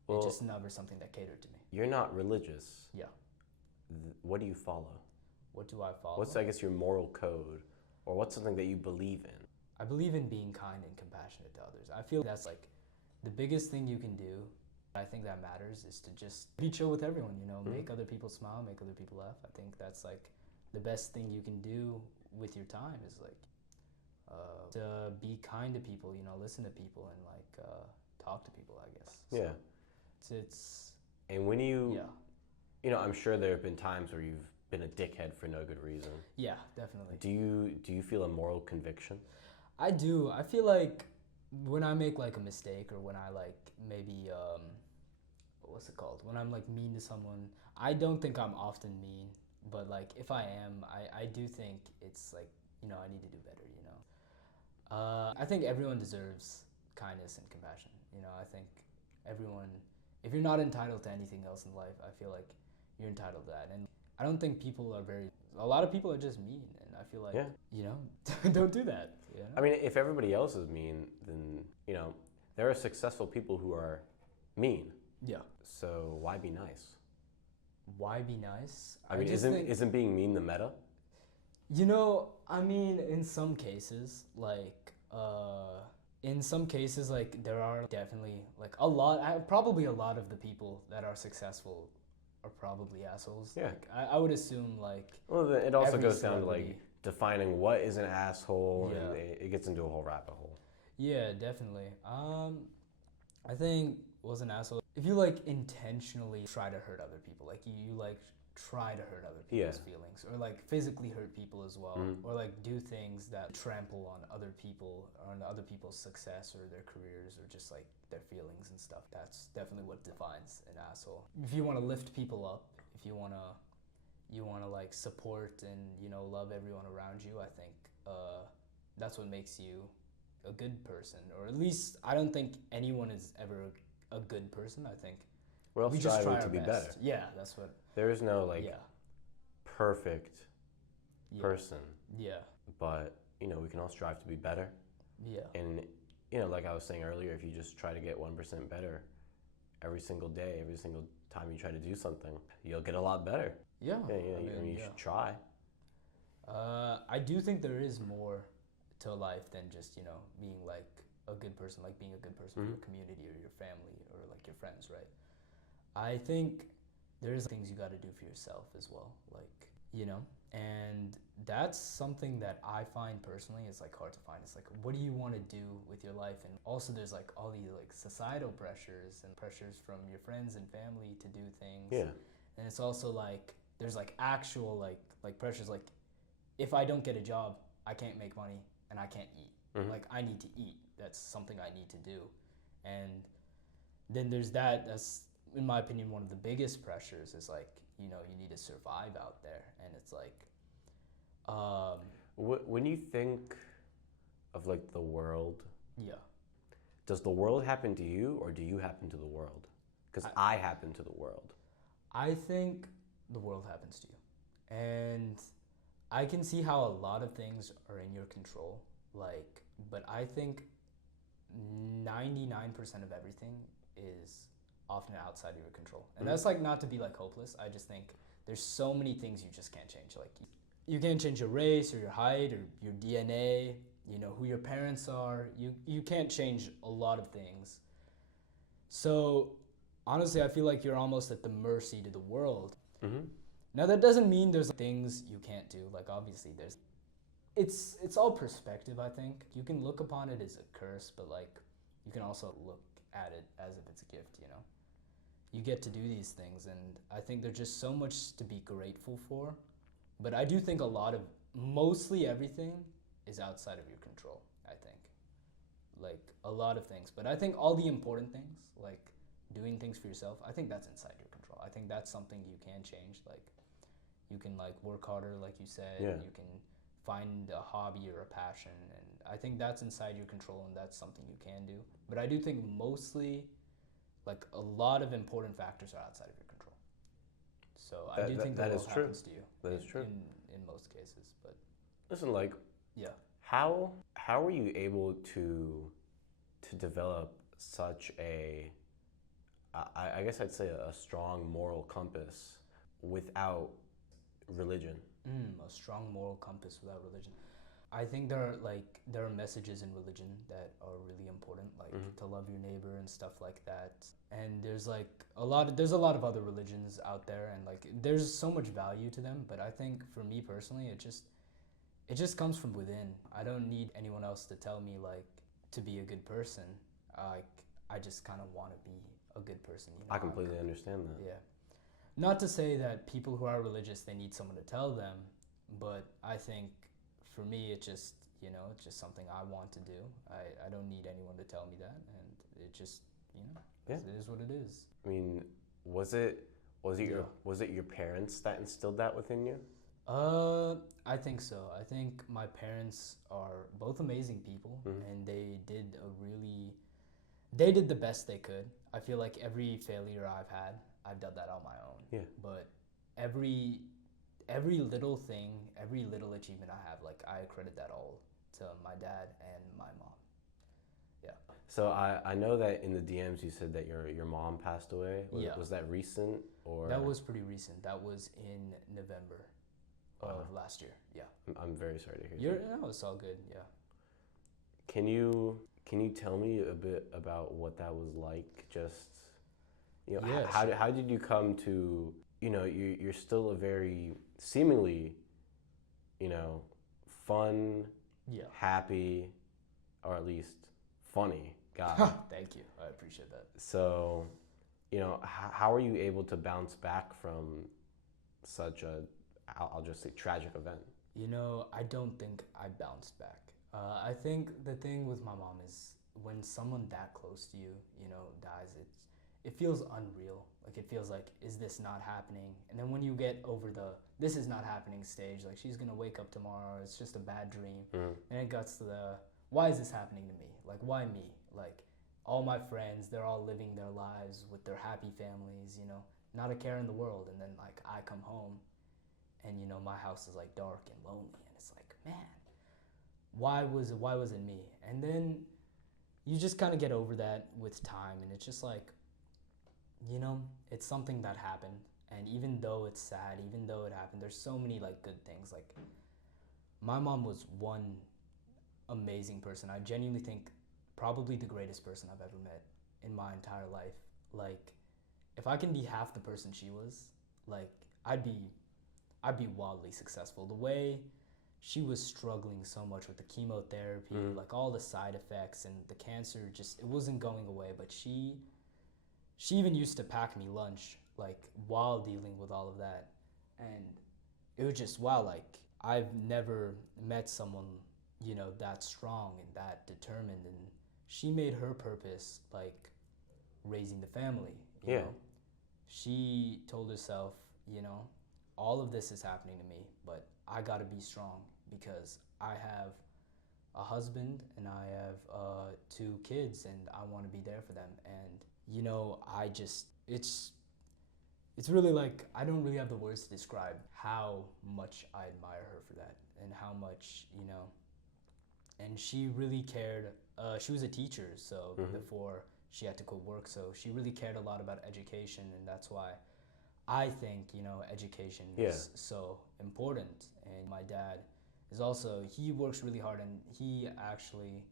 it's just never something that catered to me. You're not religious. Yeah. What do you follow? What do I follow? What's, I guess, your moral code? Or what's something that you believe in? I believe in being kind and compassionate to others. I feel that's like the biggest thing you can do. I think that matters is to just be chill with everyone, you know, make other people smile, make other people laugh. I think that's like the best thing you can do with your time is like to be kind to people, you know, listen to people and like talk to people, I guess. So Yeah. It's and when you, yeah. You know, I'm sure there have been times where you've been a dickhead for no good reason. Yeah, definitely. Do you feel a moral conviction? I do. I feel like when I make like a mistake or when I like maybe what's it called? When I'm like mean to someone, I don't think I'm often mean, but like if I am, I do think it's like, you know, I need to do better, you know. I think everyone deserves kindness and compassion. You know, I think everyone, if you're not entitled to anything else in life, I feel like you're entitled to that. And I don't think a lot of people are just mean, and I feel like, you know, don't do that. You know? I mean, if everybody else is mean, then, you know, there are successful people who are mean. Yeah. So why be nice? Why be nice? I mean, isn't being mean the meta? You know, I mean, in some cases, like, there are definitely, like, probably a lot of the people that are successful are probably assholes. Yeah. Like, I would assume, like... Well, it also goes down to, like, defining what is an asshole, and it gets into a whole rabbit hole. Yeah, definitely. I think was an asshole. If you, like, intentionally try to hurt other people, like, you like, try to hurt other people's feelings, or, like, physically hurt people as well, or, like, do things that trample on other people, or on other people's success, or their careers, or just, like, their feelings and stuff. That's definitely what defines an asshole. If you want to lift people up, if you want to like support and, you know, love everyone around you, I think that's what makes you a good person. Or at least I don't think anyone is ever a good person. I think we're all striving just try to be best. better. Yeah, that's what. There is no like perfect person. Yeah. But, you know, we can all strive to be better. Yeah. And, you know, like I was saying earlier, if you just try to get 1% better every single day, every single time you try to do something, you'll get a lot better. Yeah. I mean, you should try. I do think there is more to life than just, you know, being like a good person, like being a good person for your community or your family or like your friends, right? I think there's things you got to do for yourself as well, like, you know, and that's something that I find personally is like hard to find. It's like, what do you want to do with your life? And also there's like all these like societal pressures and pressures from your friends and family to do things. Yeah. And it's also like, there's like actual like pressures, like if I don't get a job, I can't make money and I can't eat. Like I need to eat. that's something I need to do. And then there's that's, in my opinion, one of the biggest pressures is like, you need to survive out there. And it's like, When you think of like the world, yeah. does the world happen to you or do you happen to the world? Because I happen to the world. I think the world happens to you. And I can see how a lot of things are in your control. But I think 99% of everything is often outside of your control. And that's like not to be like hopeless. I just think there's so many things you just can't change. Like you can't change your race or your height or your DNA, who your parents are. You can't change a lot of things. So honestly, I feel like you're almost at the mercy to the world. Mm-hmm. Now that doesn't mean there's things you can't do. Like obviously it's all perspective, I think. You can look upon it as a curse, but like you can also look at it as if it's a gift, You get to do these things, and I think there's just so much to be grateful for. But I do think mostly everything is outside of your control, I think. Like a lot of things. But I think all the important things, like doing things for yourself, I think that's inside your control. I think that's something you can change. Like you can like work harder, like you said. Yeah. You can find a hobby or a passion, and I think that's inside your control, and that's something you can do. But I do think mostly, like a lot of important factors are outside of your control. So I do think that happens to you. That is true in most cases. But listen, like, yeah, how were you able to develop such a I guess I'd say a strong moral compass without religion? A strong moral compass without religion. I think there are messages in religion that are really important, like to love your neighbor and stuff like that. And there's like there's a lot of other religions out there, and like there's so much value to them. But I think for me personally, it just comes from within. I don't need anyone else to tell me like to be a good person. I just kind of want to be a good person. I completely understand that. Yeah. Not to say that people who are religious, they need someone to tell them, but I think for me, it's just something I want to do. I don't need anyone to tell me that, and it just, it is what it is. I mean, was it your parents that instilled that within you? I think so. I think my parents are both amazing people, and they did the best they could. I feel like every failure I've done that on my own. Yeah. But every little thing, every little achievement I have, like I credit that all to my dad and my mom. Yeah. So I know that in the DMs you said that your mom passed away. Was that recent or? That was pretty recent. That was in November of last year. Yeah. I'm very sorry to hear that. No, it's all good. Yeah. Can you tell me a bit about what that was like? Just how did you come to you're still a very seemingly fun, happy, or at least funny guy. Thank you. I appreciate that. So, how are you able to bounce back from such a, I'll just say, tragic event? I don't think I bounced back. I think the thing with my mom is when someone that close to you, dies, it feels unreal. Like it feels like, is this not happening? And then when you get over this is not happening stage, like she's gonna wake up tomorrow, it's just a bad dream. And it gets to why is this happening to me? Like why me? Like all my friends, they're all living their lives with their happy families, not a care in the world. And then like I come home and my house is like dark and lonely, and it's like, man, why was it me? And then you just kind of get over that with time, and it's just like, it's something that happened. And even though it's sad, even though it happened, there's so many like good things. Like my mom was one amazing person. I genuinely think probably the greatest person I've ever met in my entire life. Like if I can be half the person she was, like I'd be wildly successful. The way she was struggling so much with the chemotherapy, like all the side effects, and the cancer, just it wasn't going away. But she even used to pack me lunch, like while dealing with all of that. And it was just, wow, like I've never met someone, that strong and that determined. And she made her purpose like raising the family, you Yeah. know. She told herself, you know, all of this is happening to me, but I got to be strong because I have a husband and I have 2 kids and I want to be there for them. And you know, it's really like I don't really have the words to describe how much I admire her for that and how much, you know. And she really cared. She was a teacher, so before she had to quit work, so she really cared a lot about education, and that's why I think, you know, education is so important. And my dad is also, he works really hard, and he actually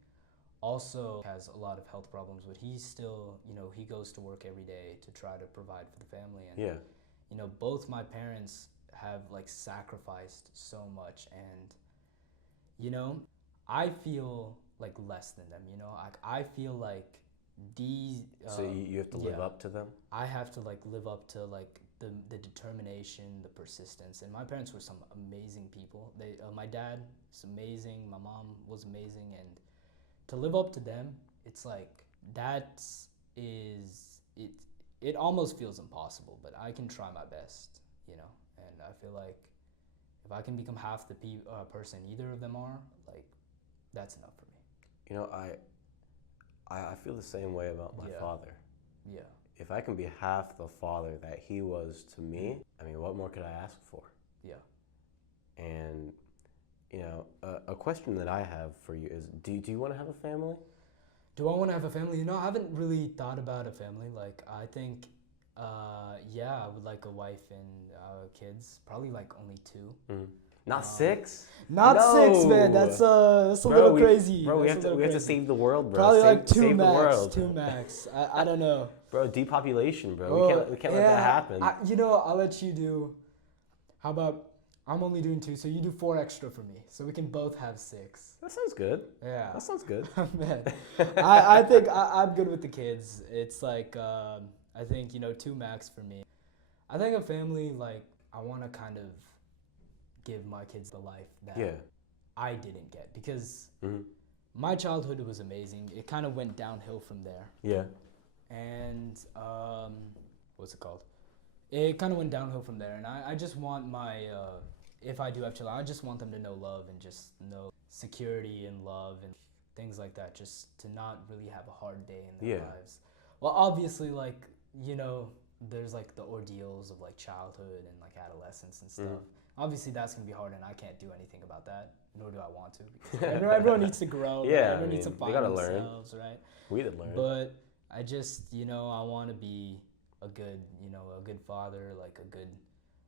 also has a lot of health problems, but he still, you know, he goes to work every day to try to provide for the family. And you know, both my parents have like sacrificed so much, and you know, I feel like less than them, you know. I feel like these So you have to live up to them? I have to like live up to like the determination, the persistence. And my parents were some amazing people. My dad is amazing, my mom was amazing, and to live up to them, it's like it almost feels impossible, but I can try my best, you know. And I feel like if I can become half the person either of them are, like, that's enough for me. You know, I feel the same way about my father. Yeah. If I can be half the father that he was to me, I mean, what more could I ask for? Yeah. And, you know, a question that I have for you is, do you want to have a family? Do I want to have a family? You know, I haven't really thought about a family. Like, I think, yeah, I would like a wife and kids. Probably like only 2. Not 6? Not No. 6, man. That's a little crazy. Bro, we That's have to save the world, bro. Probably like 2 save max. the world. 2 max. I don't know. Bro, depopulation, bro. We can't let that happen. You know, I'll let you do. How about I'm only doing 2, so you do 4 extra for me, so we can both have 6. That sounds good. Yeah. That sounds good. Man, I think I'm good with the kids. It's like I think, you know, 2 max for me. I think a family, like, I want to kind of give my kids the life that I didn't get, because my childhood was amazing. It kind of went downhill from there. Yeah. And what's it called? It kind of went downhill from there. And I just want my, if I do have children, I just want them to know love and just know security and love and things like that, just to not really have a hard day in their lives. Well, obviously, like, you know, there's like the ordeals of like childhood and like adolescence and stuff. Obviously, that's going to be hard, and I can't do anything about that, nor do I want to. Because everyone needs to grow. Right? Everyone needs to find themselves, right? We did learn. But I just, you know, I want to be a good, you know, a good father, like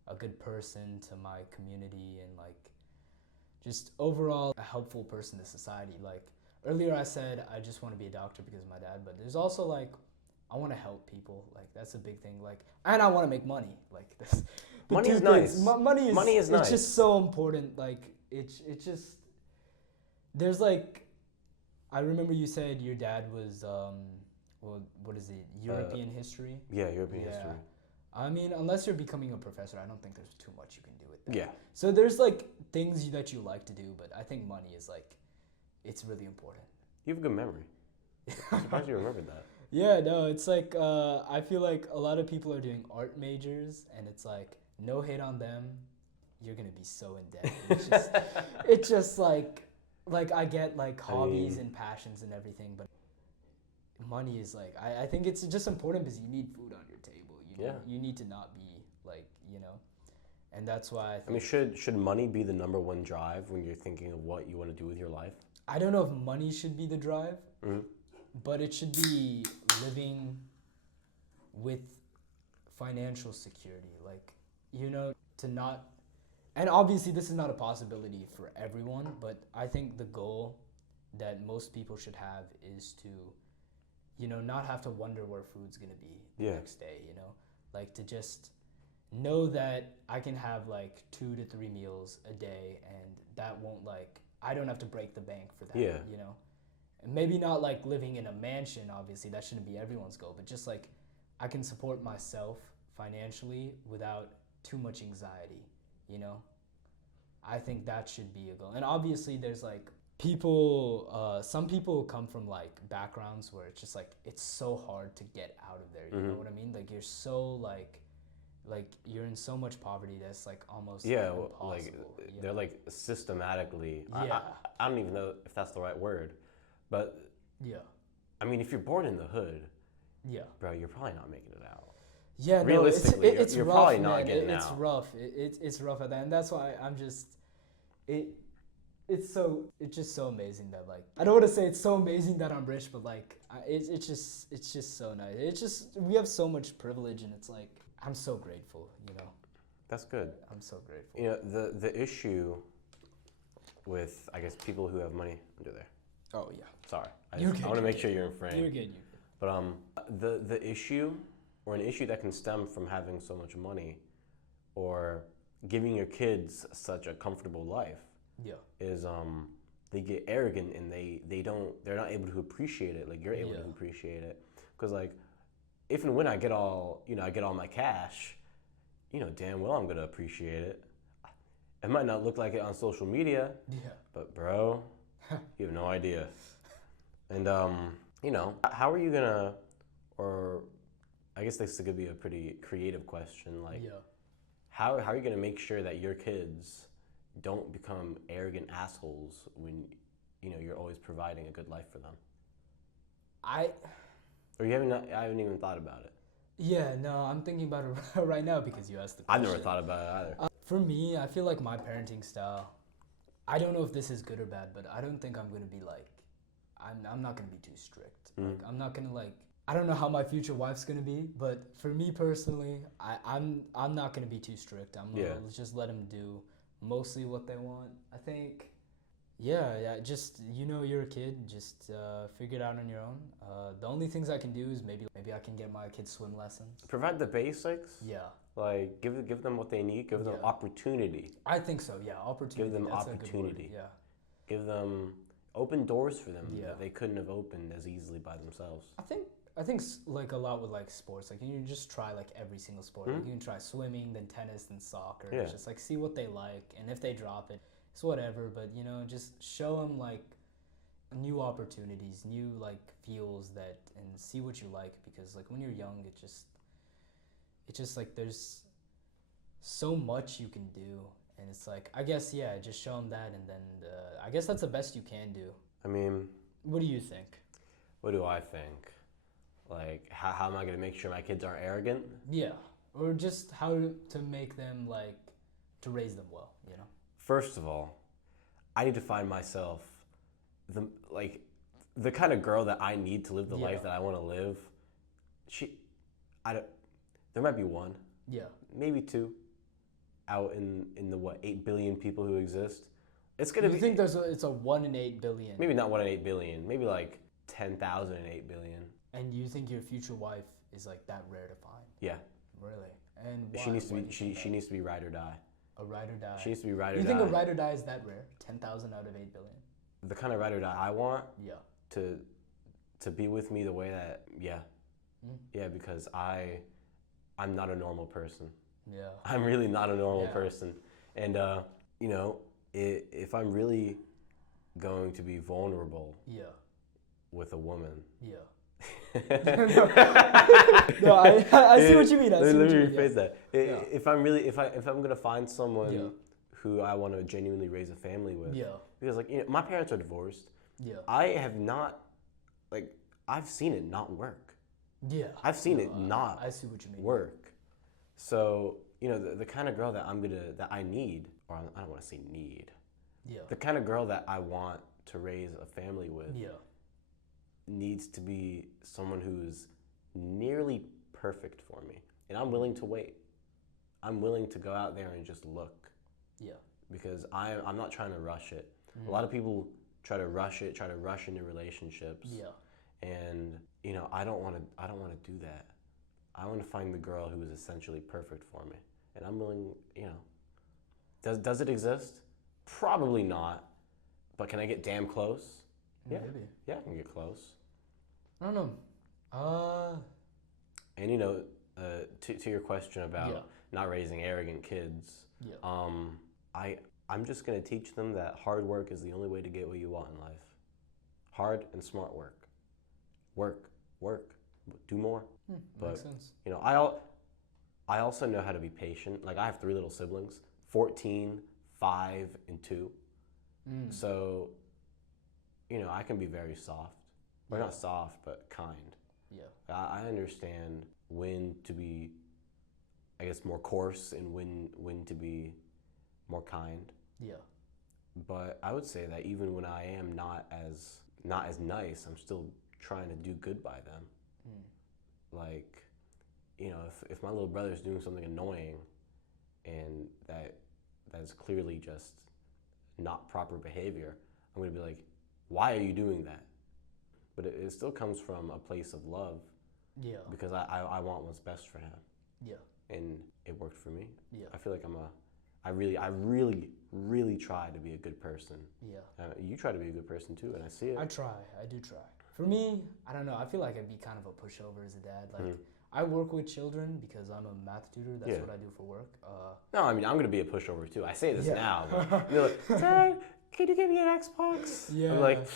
a good person to my community, and like just overall a helpful person to society. Like earlier I said I just want to be a doctor because of my dad, but there's also like I want to help people. Like that's a big thing. Like, and I want to make money. Like this. Money is nice. Money is nice. It's just so important. Like it's just there's like I remember you said your dad was well, what is it? European history? Yeah, European history. I mean, unless you're becoming a professor, I don't think there's too much you can do with that. Yeah. So there's like things that you like to do, but I think money is like it's really important. You have a good memory. I'm surprised you remembered that. Yeah, no, it's like I feel like a lot of people are doing art majors, and it's like no hate on them, you're gonna be so in debt. It's just like I get like hobbies and passions and everything, but money is like I think it's just important because you need food on your table. You know? You need to not be like, you know, and that's why I think. I mean, should money be the number one drive when you're thinking of what you want to do with your life? I don't know if money should be the drive, but it should be living with financial security, like, you know, to not, and obviously this is not a possibility for everyone, but I think the goal that most people should have is to, you know, not have to wonder where food's gonna be the next day, you know, like to just know that I can have like 2 to 3 meals a day, and that won't like, I don't have to break the bank for that, you know, and maybe not like living in a mansion, obviously that shouldn't be everyone's goal, but just like I can support myself financially without too much anxiety, you know. I think that should be a goal. And obviously there's like some people come from like backgrounds where it's just like it's so hard to get out of there. You know what I mean? Like you're so like you're in so much poverty that's like almost impossible. Like they're like systematically. Yeah. I don't even know if that's the right word, but Yeah. I mean, if you're born in the hood, Yeah. bro, you're probably not making it out. Yeah, Realistically, no, it's you're rough, probably man. not getting It's out. rough. It's rough at that, and that's why I'm just it's just so amazing that like I don't want to say it's so amazing that I'm rich, but like it's just so nice. It's just we have so much privilege, and it's like I'm so grateful. You know. That's good. I'm so grateful. You know, the issue with, I guess, people who have money under there. Oh yeah. Sorry, I You're want to good, make sure you're in frame. You're good. But the issue, or an issue that can stem from having so much money, or giving your kids such a comfortable life, Yeah. is they get arrogant and they're not able to appreciate it like you're able to appreciate it. Because like, if and when I get all my cash, you know damn well I'm gonna appreciate it. It might not look like it on social media, Yeah. but bro, you have no idea. And you know, how are you gonna, or I guess this could be a pretty creative question, like how are you gonna make sure that your kids don't become arrogant assholes when you know you're always providing a good life for them? I haven't even thought about it. Yeah, no, I'm thinking about it right now because you asked the question. I've never thought about it either. For me, I feel like my parenting style, I don't know if this is good or bad, but I don't think I'm going to be like, I'm not going to be too strict. Like, I'm not going to like, I don't know how my future wife's going to be, but for me personally, I'm not going to be too strict. I'm going to just let them do mostly what they want. I think, just, you know, you're a kid, just figure it out on your own. The only things I can do is maybe I can get my kids swim lessons. Provide the basics. Yeah. Like give them what they need. Give them opportunity. I think so. Yeah, opportunity. Give them That's opportunity. A good word. Yeah. Give them open doors for them Yeah. that they couldn't have opened as easily by themselves. I think like a lot with like sports, like you can just try like every single sport. Like you can try swimming, then tennis, then soccer. Yeah. Just like see what they like, and if they drop it, it's whatever. But you know, just show them like new opportunities, new like feels that, and see what you like, because like when you're young, it's just like there's so much you can do, and it's like I guess just show them that, and then I guess that's the best you can do. I mean, what do you think? What do I think? Like, how am I going to make sure my kids aren't arrogant? Yeah, or just how to make them like to raise them well, you know. First of all, I need to find myself the kind of girl that I need to live the life that I want to live. There might be one, maybe two, out in the 8 billion people who exist. It's gonna be. You think it's a 1 in 8 billion? Maybe not 1 in 8 billion. Maybe like 10,000 in 8 billion. And you think your future wife is like that rare to find? Yeah. Really? And why, she needs to be ride or die. A ride or die. She needs to be ride or die. You think a ride or die is that rare? 10,000 out of 8 billion. The kind of ride or die I want. Yeah. To be with me the way that because I'm not a normal person. Yeah. I'm really not a normal person, and you know, if I'm really going to be vulnerable. With a woman. No, I see what you mean. Let me rephrase that. If I'm gonna find someone who I want to genuinely raise a family with, because like, you know, my parents are divorced. I have not, like, I've seen it not work. I've seen it not. I see what you mean. Work. So you know, the kind of girl that I need, or I don't want to say need. The kind of girl that I want to raise a family with. Needs to be someone who's nearly perfect for me, and I'm willing to wait. I'm willing to go out there and just look. Because I'm not trying to rush it. A lot of people try to rush into relationships. And you know, I don't want to do that. I want to find the girl who is essentially perfect for me, and I'm willing. You know, does it exist? Probably not. But can I get damn close? Maybe. Yeah, I can get close. I don't know. And you know, to your question about not raising arrogant kids, I'm just going to teach them that hard work is the only way to get what you want in life. Hard and smart work. Work, do more. Makes sense. You know, I also know how to be patient. Like I have 3 little siblings, 14, 5, and 2. So, you know, I can be very soft. Or not soft, but kind. Yeah. I understand when to be, I guess, more coarse and when to be more kind. Yeah. But I would say that even when I am not as nice, I'm still trying to do good by them. Like, you know, if my little brother's doing something annoying and that's clearly just not proper behavior, I'm gonna be like, why are you doing that? But it still comes from a place of love. Yeah. Because I want what's best for him. Yeah. And it worked for me. Yeah. I feel like I really try to be a good person. Yeah. You try to be a good person too, and I see it. I do try. For me, I don't know, I feel like I'd be kind of a pushover as a dad. Like, I work with children because I'm a math tutor. That's what I do for work. No, I mean, I'm going to be a pushover too. I say this now. But you're like, Dad, can you give me an Xbox? Yeah. I'm like,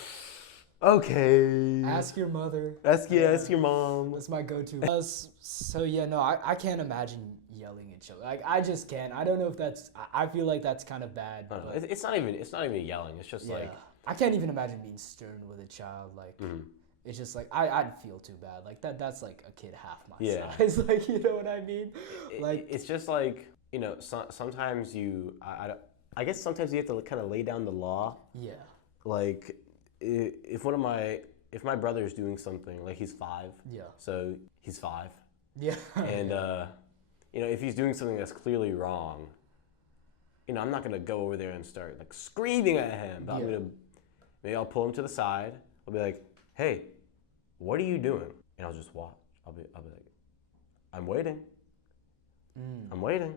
okay. Ask your mother. Ask your mom. That's my go-to. So yeah, no, I can't imagine yelling at children. Like, I just can't. I don't know if that's. I feel like that's kind of bad. I don't know. It's not even yelling. It's just like. I can't even imagine being stern with a child. Like, it's just like I'd feel too bad. Like that's like a kid half my size. Like, you know what I mean? Like, it's just like, you know, sometimes I guess sometimes you have to kind of lay down the law. Yeah. Like, if my brother is doing something, like he's 5. Yeah. So he's 5. Yeah. And you know, if he's doing something that's clearly wrong, you know, I'm not gonna go over there and start like screaming at him. But maybe I'll pull him to the side. I'll be like, hey, what are you doing? And I'll just watch. I'll be like, I'm waiting. I'm waiting.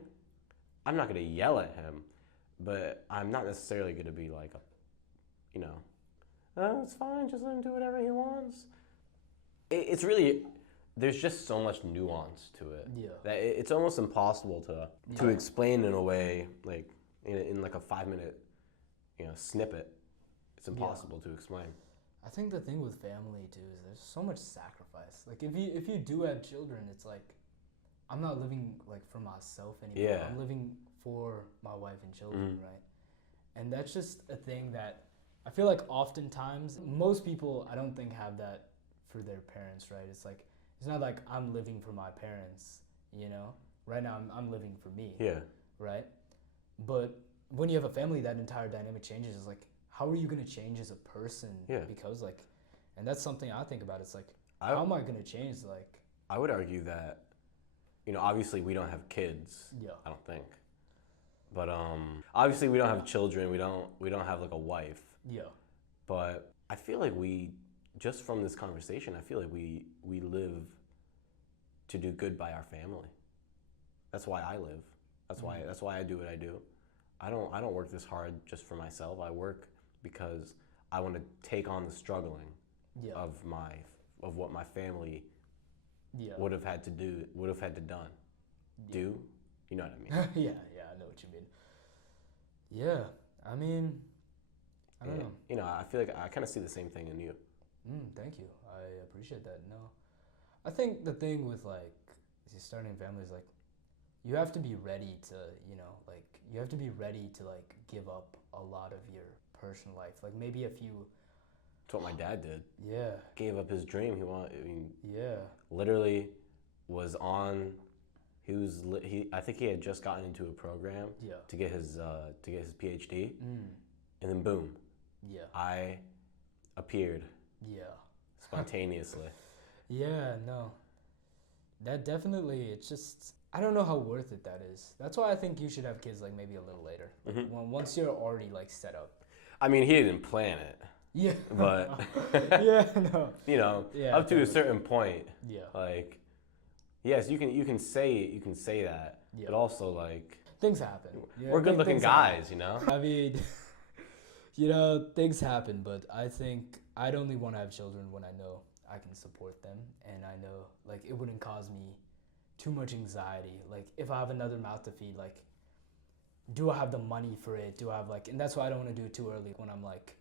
I'm not gonna yell at him, but I'm not necessarily gonna be like, you know, oh, it's fine, just let him do whatever he wants. It's really, there's just so much nuance to it. Yeah. That it's almost impossible to explain in a way, like in like a 5-minute, you know, snippet. It's impossible to explain. I think the thing with family too is there's so much sacrifice. Like if you do have children, it's like I'm not living like for myself anymore. Yeah. I'm living for my wife and children, right? And that's just a thing that I feel like oftentimes most people I don't think have that for their parents, right? It's like it's not like I'm living for my parents, you know? Right now I'm living for me. Yeah. Right? But when you have a family, that entire dynamic changes. It's like, how are you going to change as a person? Yeah. Because like, and that's something I think about. It's like, how am I going to change? Like, I would argue that, you know, obviously we don't have kids. Yeah. I don't think. But obviously we don't have children. We don't have like a wife. Yeah. But I feel like just from this conversation, I feel like we live to do good by our family. That's why I live. That's why I do what I do. I don't work this hard just for myself. I work because I want to take on the struggling of what my family would have had to done. Do, you know what I mean? Yeah, I know what you mean. Yeah, I mean, I don't know. You know, I feel like I kind of see the same thing in you. Thank you. I appreciate that. No, I think the thing with like starting a family is like you have to be ready to, you know, like you have to be ready to like give up a lot of your personal life. Like maybe a few. That's what my dad did. Yeah. Gave up his dream. Literally was on. I think he had just gotten into a program to get his PhD, and then boom, I appeared. Yeah. Spontaneously. Yeah, no. That definitely, it's just, I don't know how worth it that is. That's why I think you should have kids like maybe a little later. Like, once you're already like set up. I mean, he didn't plan it. Yeah. But yeah, no. You know, up to a certain point. Yeah. Like, yes, you can say that, but also like things happen. We're good-looking guys, you know. I mean, you know, things happen, but I think I'd only want to have children when I know I can support them, and I know like it wouldn't cause me too much anxiety. Like if I have another mouth to feed, like do I have the money for it? Do I have like, and that's why I don't want to do it too early when I'm like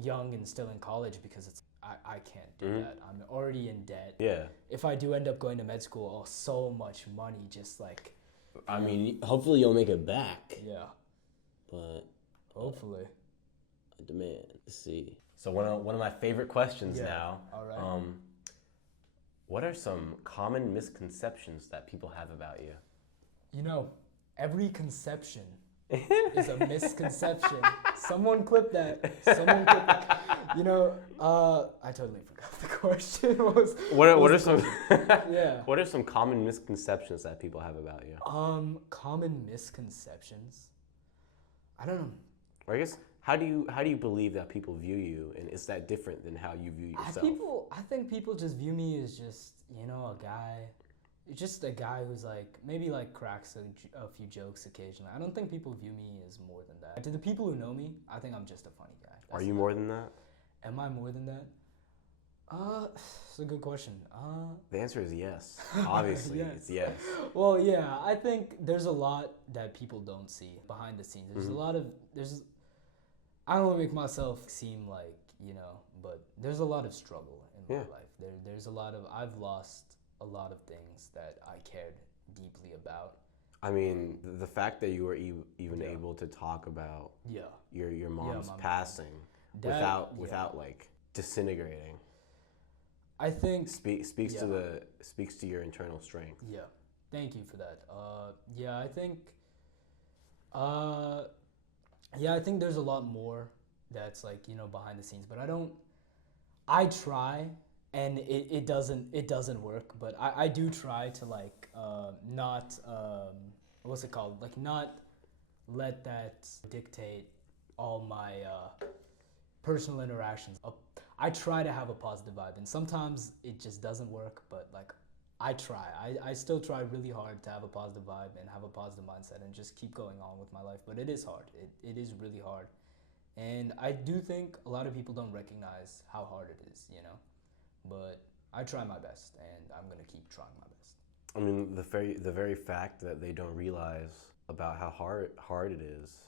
young and still in college, because it's I can't do that. I'm already in debt. Yeah. If I do end up going to med school, oh, so much money, just like. I mean, hopefully you'll make it back. Yeah. But hopefully. Demand. Let's see. So one of my favorite questions now. All right. What are some common misconceptions that people have about you? You know, every conception is a misconception. Someone clip that. You know, I totally forgot the question. What are some Yeah. What are some common misconceptions that people have about you? Common misconceptions. I don't know. Or I guess how do you believe that people view you, and is that different than how you view yourself? I think people just view me as just, you know, a guy who's like maybe like cracks a few jokes occasionally. I don't think people view me as more than that. To the people who know me, I think I'm just a funny guy. Are you more than that? Am I more than that? It's a good question. The answer is yes. Obviously, yes. It's yes. Well, yeah, I think there's a lot that people don't see behind the scenes. There's I don't want to make myself seem like, you know, but there's a lot of struggle in my life. There's a lot of, I've lost a lot of things that I cared deeply about. I mean, the fact that you were even able to talk about your mom's passing without like disintegrating, I think speaks to your internal strength. Yeah. Thank you for that. I think there's a lot more that's like, you know, behind the scenes, but I try, and it doesn't work, but I do try to like not what's it called, like not let that dictate all my personal interactions. I try to have a positive vibe, and sometimes it just doesn't work, but like I try. I still try really hard to have a positive vibe and have a positive mindset and just keep going on with my life, but it is hard. It is really hard. And I do think a lot of people don't recognize how hard it is, you know? But I try my best, and I'm going to keep trying my best. I mean, the very fact that they don't realize about how hard it is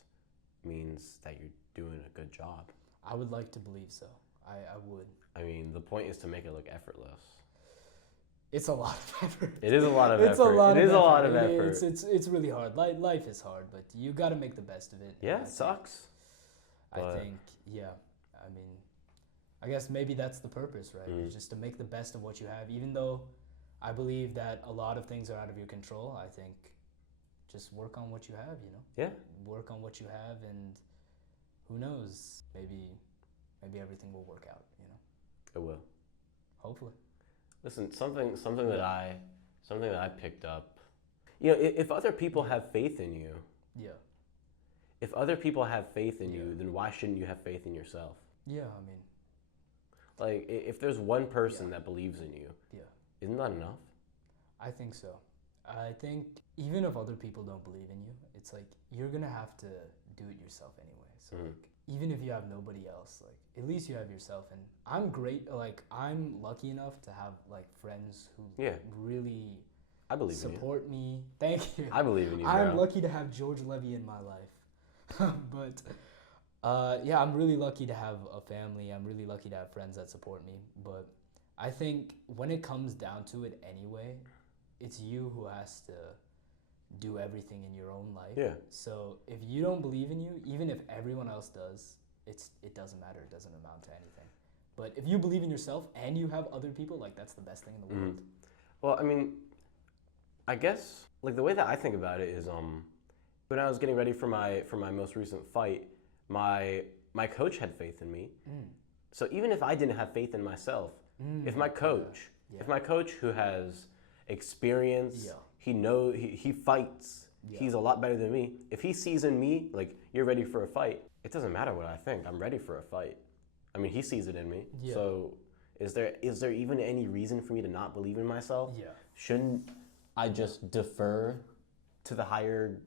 means that you're doing a good job. I would like to believe so. I would. I mean, the point is to make it look effortless. It's a lot of effort. It is a lot of effort. It is a lot of effort. It's really hard. Life is hard, but you got to make the best of it. Yeah, it sucks. I think, yeah. I mean, I guess maybe that's the purpose, right? It's just to make the best of what you have. Even though I believe that a lot of things are out of your control, I think just work on what you have, you know? Yeah. Work on what you have, and who knows? Maybe everything will work out, you know? It will. Hopefully. Listen, something that I picked up. You know, if other people have faith in you. Yeah. If other people have faith in you, then why shouldn't you have faith in yourself? Yeah, I mean. Like, if there's one person that believes in you, isn't that enough? I think so. I think even if other people don't believe in you, it's like you're gonna have to do it yourself anyway. So like, even if you have nobody else, like at least you have yourself. And I'm I'm lucky enough to have like friends who really I believe support me. Thank you. I believe in you, bro. I'm lucky to have George Levy in my life. But I'm really lucky to have a family. I'm really lucky to have friends that support me. But I think when it comes down to it anyway, it's you who has to do everything in your own life. Yeah. So if you don't believe in you, even if everyone else does, it doesn't matter. It doesn't amount to anything. But if you believe in yourself and you have other people, like that's the best thing in the world. Well, I mean, I guess like the way that I think about it is when I was getting ready for my most recent fight, my coach had faith in me. So even if I didn't have faith in myself, if my coach who has experience, he fights, he's a lot better than me. If he sees in me like you're ready for a fight, it doesn't matter what I think. I'm ready for a fight. I mean, he sees it in me. Yeah. So is there even any reason for me to not believe in myself? Yeah. Shouldn't I just defer to the higher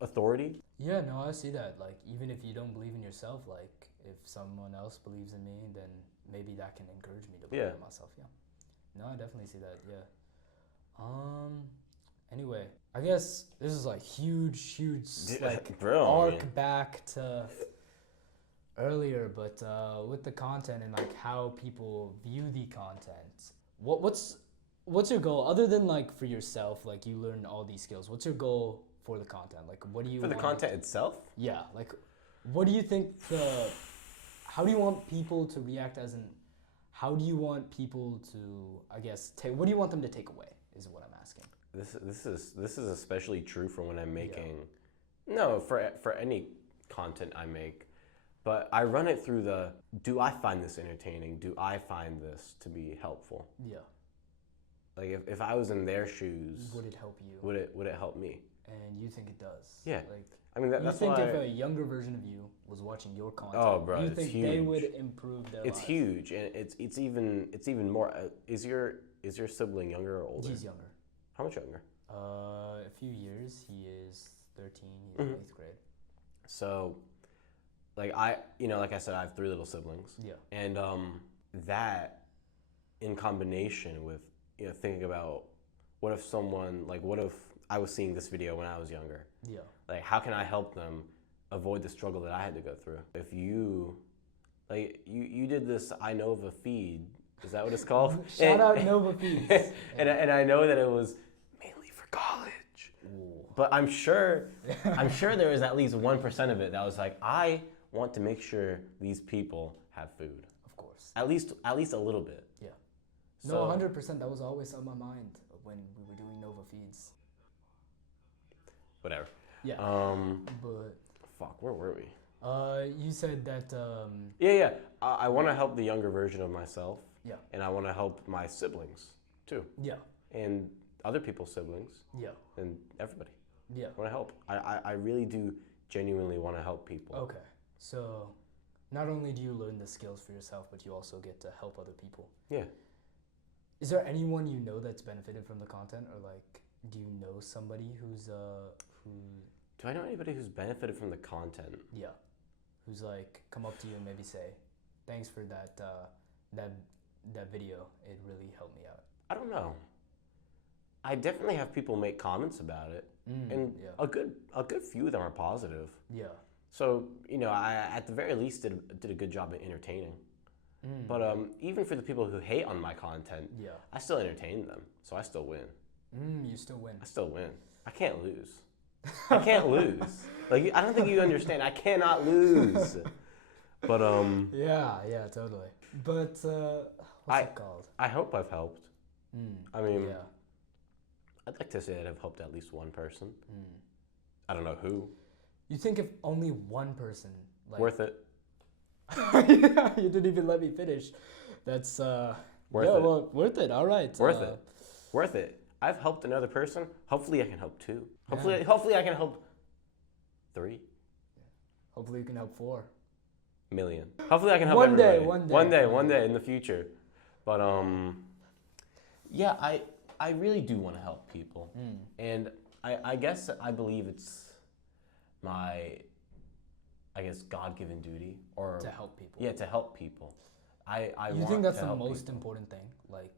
authority? Yeah, no, I see that. Like, even if you don't believe in yourself, like, if someone else believes in me, then maybe that can encourage me to believe in myself, yeah. No, I definitely see that, yeah. Anyway, I guess this is like huge like Bro, arc back to earlier, but with the content and like how people view the content. What's your goal other than like for yourself? Like you learn all these skills. What's your goal for the content? Like what do you for the content itself? Yeah, like what do you think how do you want people to react as in how do you want people to I guess what do you want them to take away is what I'm asking. This is especially true for when I'm making no for any content I make, but I run it through do I find this entertaining? Do I find this to be helpful? Yeah. Like if I was in their shoes, would it help you? Would it help me? And you think it does? Yeah. Like I mean that's you why. think if a younger version of you was watching your content, oh, bro, you it's think huge. they would improve their It's lives? huge, and it's even more. Is your sibling younger or older? He's younger. How much younger? A few years. He is 13. He's in 8th grade. So, like like I said, I have 3 little siblings. Yeah. And that, in combination with thinking about what if I was seeing this video when I was younger. Yeah. Like how can I help them avoid the struggle that I had to go through? If you did this Inova feed, is that what it's called? Shout out Nova Feeds. and I know that it was mainly for college. Ooh. But I'm sure there was at least 1% of it that was like, I want to make sure these people have food. Of course. At least a little bit. Yeah. So, No, 100%. That was always on my mind when we were doing Nova Feeds. Whatever. Yeah. But fuck, where were we? you said that. Yeah. I want to help the younger version of myself. Yeah. And I want to help my siblings too. Yeah. And other people's siblings. Yeah. And everybody. Yeah. I want to help. I really do genuinely want to help people. Okay. So, not only do you learn the skills for yourself, but you also get to help other people. Yeah. Is there anyone you know that's benefited from the content, or like, do you know somebody who's Do I know anybody who's benefited from the content? Yeah, who's like come up to you and maybe say, "Thanks for that video. It really helped me out." I don't know. I definitely have people make comments about it, and a good few of them are positive. Yeah. So I at the very least did a good job at entertaining. But even for the people who hate on my content, I still entertain them, so I still win. You still win. I still win. I can't lose. I can't lose. Like I don't think you understand. I cannot lose. But Yeah, totally. But what's it called? I hope I've helped. I mean, Yeah. I'd like to say that I've helped at least one person. I don't know who. You think if only one person like Worth it. Yeah, you didn't even let me finish. That's Worth it. Well, worth it. All right. Worth it. Worth it. I've helped another person. Hopefully I can help 2. Hopefully I can help 3. Hopefully you can help 4 million. Hopefully I can help one everybody. day, One day in the future. But yeah, I really do want to help people. And I guess I believe it's my God-given duty or to help people. Yeah, to help people. You think that's the most important thing? Like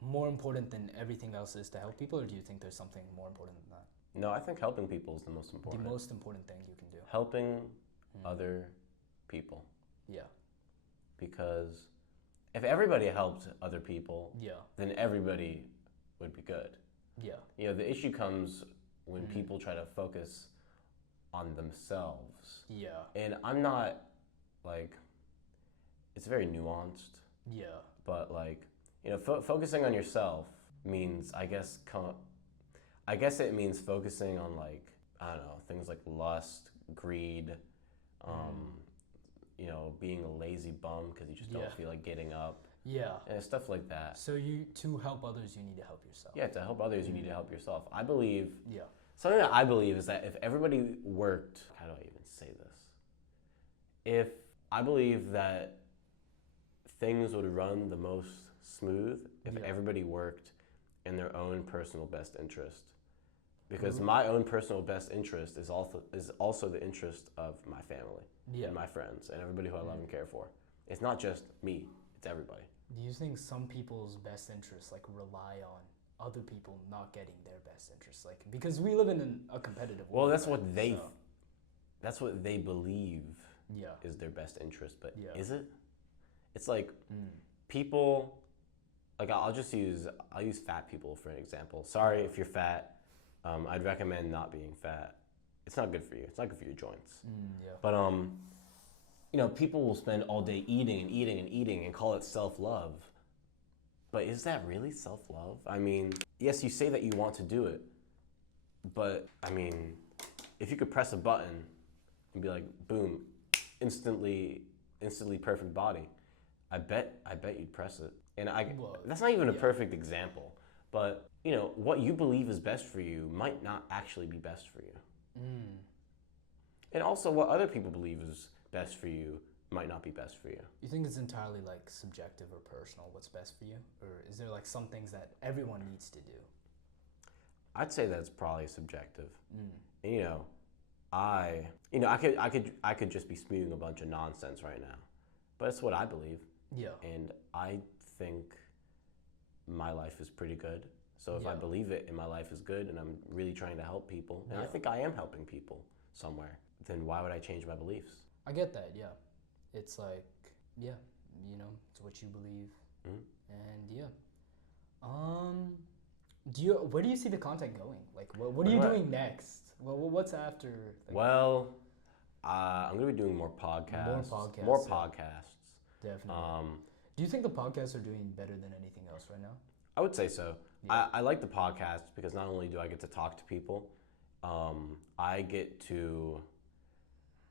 more important than everything else is to help people, or do you think there's something more important than that? No, I think helping people is the most important. The most important thing you can do. Helping other people. Yeah. Because if everybody helped other people, then everybody would be good. Yeah. The issue comes when people try to focus on themselves. Yeah. And I'm not like, it's very nuanced. Yeah. But like, focusing on yourself means, I guess it means focusing on like, I don't know, things like lust, greed, being a lazy bum because you just don't feel like getting up. Yeah. And stuff like that. So to help others, you need to help yourself. Yeah, to help others, you need to help yourself. I believe. Yeah. Something that I believe is that if everybody worked, how do I even say this? I believe that things would run the most smooth if everybody worked in their own personal best interest. Because my own personal best interest is also the interest of my family and my friends and everybody who I love and care for. It's not just me, it's everybody. Do you think some people's best interests like rely on other people not getting their best interests, like because we live in a competitive world. Well, that's right? what they So, that's what they believe yeah. is their best interest, but Yeah. is it? It's like people, like I'll use fat people for an example. Sorry if you're fat. I'd recommend not being fat. It's not good for you. It's not good for your joints. Yeah. But people will spend all day eating and eating and eating and call it self-love. But is that really self-love? I mean, yes, you say that you want to do it, but I mean, if you could press a button and be like, boom, instantly perfect body, I bet you'd press it. And that's not even a perfect example, but what you believe is best for you might not actually be best for you. And also what other people believe is best for you might not be best for you. You think it's entirely like subjective or personal what's best for you? Or is there like some things that everyone needs to do? I'd say that's probably subjective. And I could just be spewing a bunch of nonsense right now. But it's what I believe. Yeah. And I think my life is pretty good. So if I believe it and my life is good and I'm really trying to help people, and I think I am helping people somewhere, then why would I change my beliefs? I get that, yeah. It's like, it's what you believe. And where do you see the content going? Like, what are you doing next? What's after? Well, I'm going to be doing more podcasts. More podcasts. Definitely. Do you think the podcasts are doing better than anything else right now? I would say so. Yeah. I like the podcast because not only do I get to talk to people, I get to,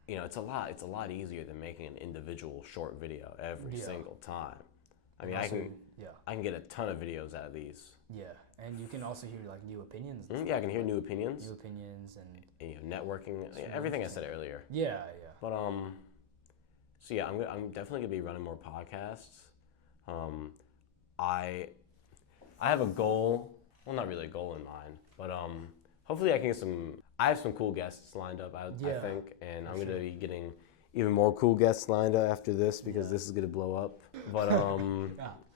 it's a lot easier than making an individual short video every single time. I mean, I can get a ton of videos out of these. Yeah, and you can also hear like new opinions. Yeah, I can hear new opinions. New opinions and networking, everything I said earlier. Yeah. But so yeah, I'm definitely gonna be running more podcasts. I have a goal. Well, not really a goal in mind, but hopefully I can get I have some cool guests lined up. I think, and I'm gonna be getting even more cool guests lined up after this because this is gonna blow up. But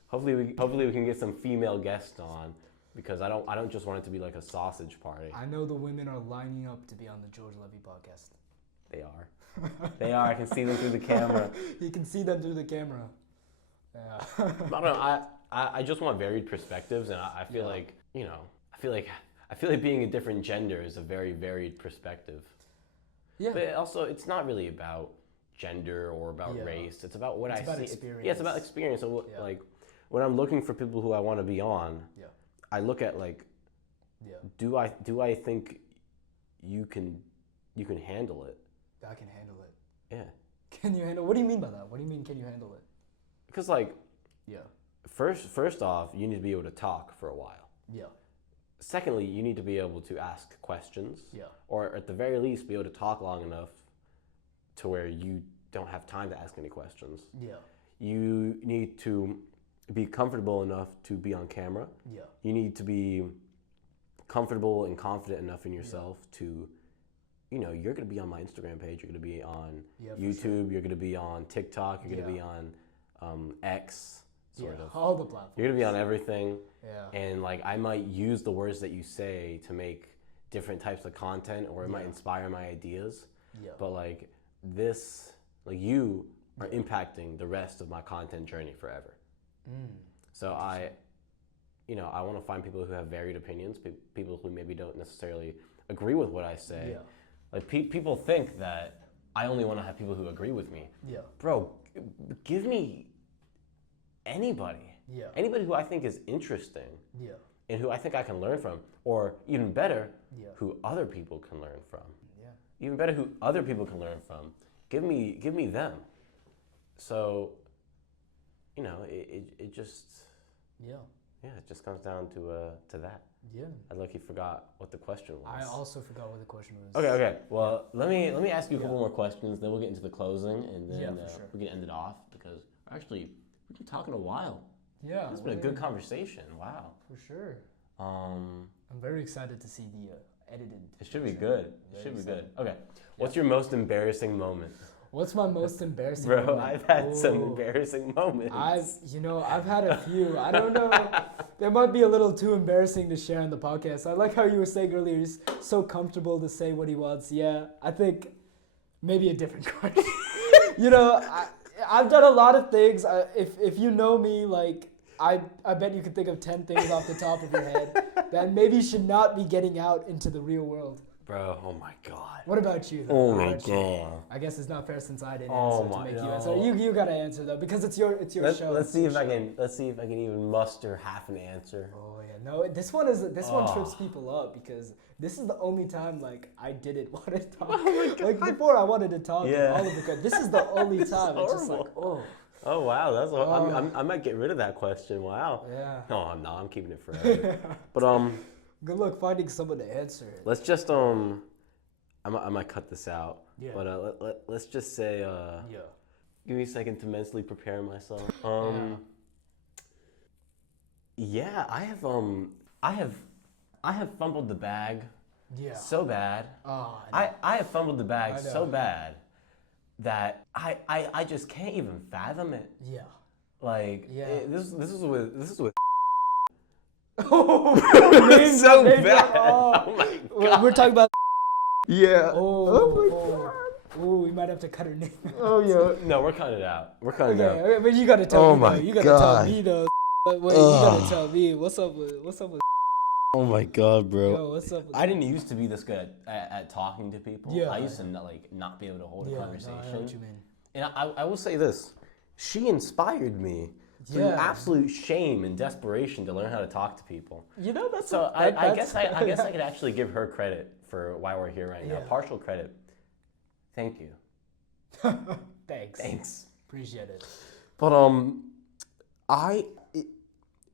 hopefully we can get some female guests on because I don't just want it to be like a sausage party. I know the women are lining up to be on the George Levy podcast. They are. They are. I can see them through the camera. You can see them through the camera. Yeah. I don't know. I just want varied perspectives, and I feel like I feel like being a different gender is a very varied perspective. Yeah. But also, it's not really about gender or about race. It's about what I see. Experience. It's about experience. So like when I'm looking for people who I want to be on, I look at like, do I think you can handle it? I can handle it. Yeah. Can you handle? What do you mean by that? What do you mean? Can you handle it? Because like, First off, you need to be able to talk for a while. Yeah. Secondly, you need to be able to ask questions. Yeah. Or at the very least, be able to talk long enough to where you don't have time to ask any questions. Yeah. You need to be comfortable enough to be on camera. Yeah. You need to be comfortable and confident enough in yourself to, you're going to be on my Instagram page. You're going to be on YouTube. Sure. You're going to be on TikTok. You're going to be on X. Sort of. All the platforms. You're gonna be on everything. Yeah. And like I might use the words that you say to make different types of content, or it might inspire my ideas. Yeah. But like this, like you are impacting the rest of my content journey forever. So I want to find people who have varied opinions, people who maybe don't necessarily agree with what I say. Yeah. Like people think that I only want to have people who agree with me. Yeah. Bro, give me anybody. Yeah. Anybody who I think is interesting. Yeah. And who I think I can learn from, or even better, who other people can learn from. Yeah. Even better, who other people can learn from. Give me them. So, it just it just comes down to that. Yeah. I lucky forgot what the question was. I also forgot what the question was. Okay. Well, let me ask you a couple more questions, then we'll get into the closing, and then we can end it off because actually we've been talking a while. Yeah. It's been a good conversation. Wow. For sure. I'm very excited to see the edited. It should be good. It should be good. Okay. What's your most embarrassing moment? What's my most embarrassing Bro, moment? I've had some Ooh. embarrassing moments. I've had a few. I don't know. They might be a little too embarrassing to share on the podcast. I like how you were saying earlier, he's so comfortable to say what he wants. Yeah, I think maybe a different question. I've done a lot of things. If you know me, like, I bet you could think of 10 things off the top of your head that maybe should not be getting out into the real world. Bro, oh my God. What about you, though? Oh What my about you? God. I guess it's not fair since I didn't Oh answer to my make you no. answer. You gotta answer though because it's your show. Let's see if I can even muster half an answer. Oh yeah, no. This one trips people up because this is the only time like I didn't want to talk. Oh my God. Like before I wanted to talk. Yeah. All of the this is the only This is time. It's just like horrible. Oh wow, that's I might get rid of that question. Wow. Yeah. No, I'm keeping it forever. But Good luck finding someone to answer it. let's just I might cut this out. Yeah. But let's just say Yeah. give me a second to mentally prepare myself. Yeah, I have fumbled the bag Yeah. so bad. Oh, I have fumbled the bag I know. so bad that I just can't even fathom it. yeah. Like Yeah. this is with Oh, it's so name bad. drop. Oh my God. We're talking about. Yeah. Oh, we might have to cut her name. Oh yeah. No, we're cutting it out. We're cutting it out. Okay, but you gotta tell Oh me. my Though. You gotta God. tell me though. Wait, you gotta tell me. What's up with? Oh my God, bro. Yo, what's up with? I didn't used to be this good at talking to people. Yeah. I used to not be able to hold a Yeah, conversation. no, I know what you mean. And I will say this, she inspired me through Yeah. absolute shame and desperation to learn how to talk to people. You know that's. So I guess I could actually give her credit for why we're here right now. Yeah. Partial credit. Thank you. Thanks. Thanks. Appreciate it. But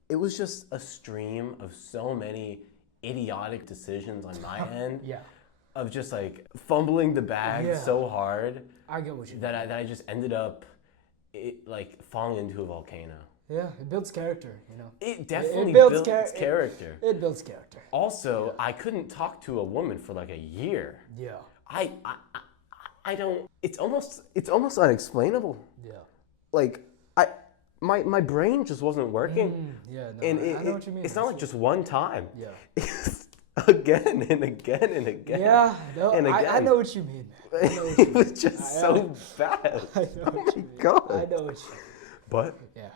it was just a stream of so many idiotic decisions on my end. Yeah. Of just like fumbling the bag Yeah. so hard I get what you mean. that I just ended up like falling into a volcano. Yeah, it builds character. You know. It definitely builds builds character. It builds character. Also, I couldn't talk to a woman for like a year. Yeah. I don't. It's almost unexplainable. Yeah. Like my brain just wasn't working. Yeah. No, And I know what you mean. it's not like just one time. Yeah. It's again and again and again. Yeah. No, and I again. know what you mean. I know what you It was mean. just so bad. I know what you mean. God. I know what you mean. But Yeah.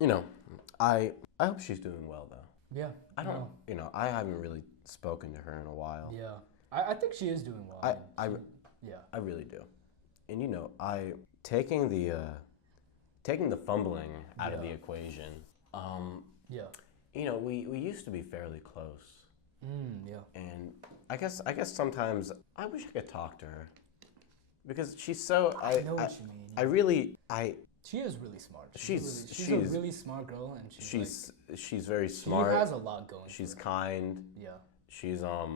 you know, I hope she's doing well though. Yeah. I don't. No. You know, I haven't really spoken to her in a while. Yeah. I think she is doing well. Yeah. I really do. And you know, taking the fumbling out of the equation. Yeah. You know, we used to be fairly close. Yeah. And I guess sometimes I wish I could talk to her because she's so. I know what you mean. I really. She is really smart. She's a really smart girl, and she's very smart. She has a lot going. She's for her. kind. Yeah. She's I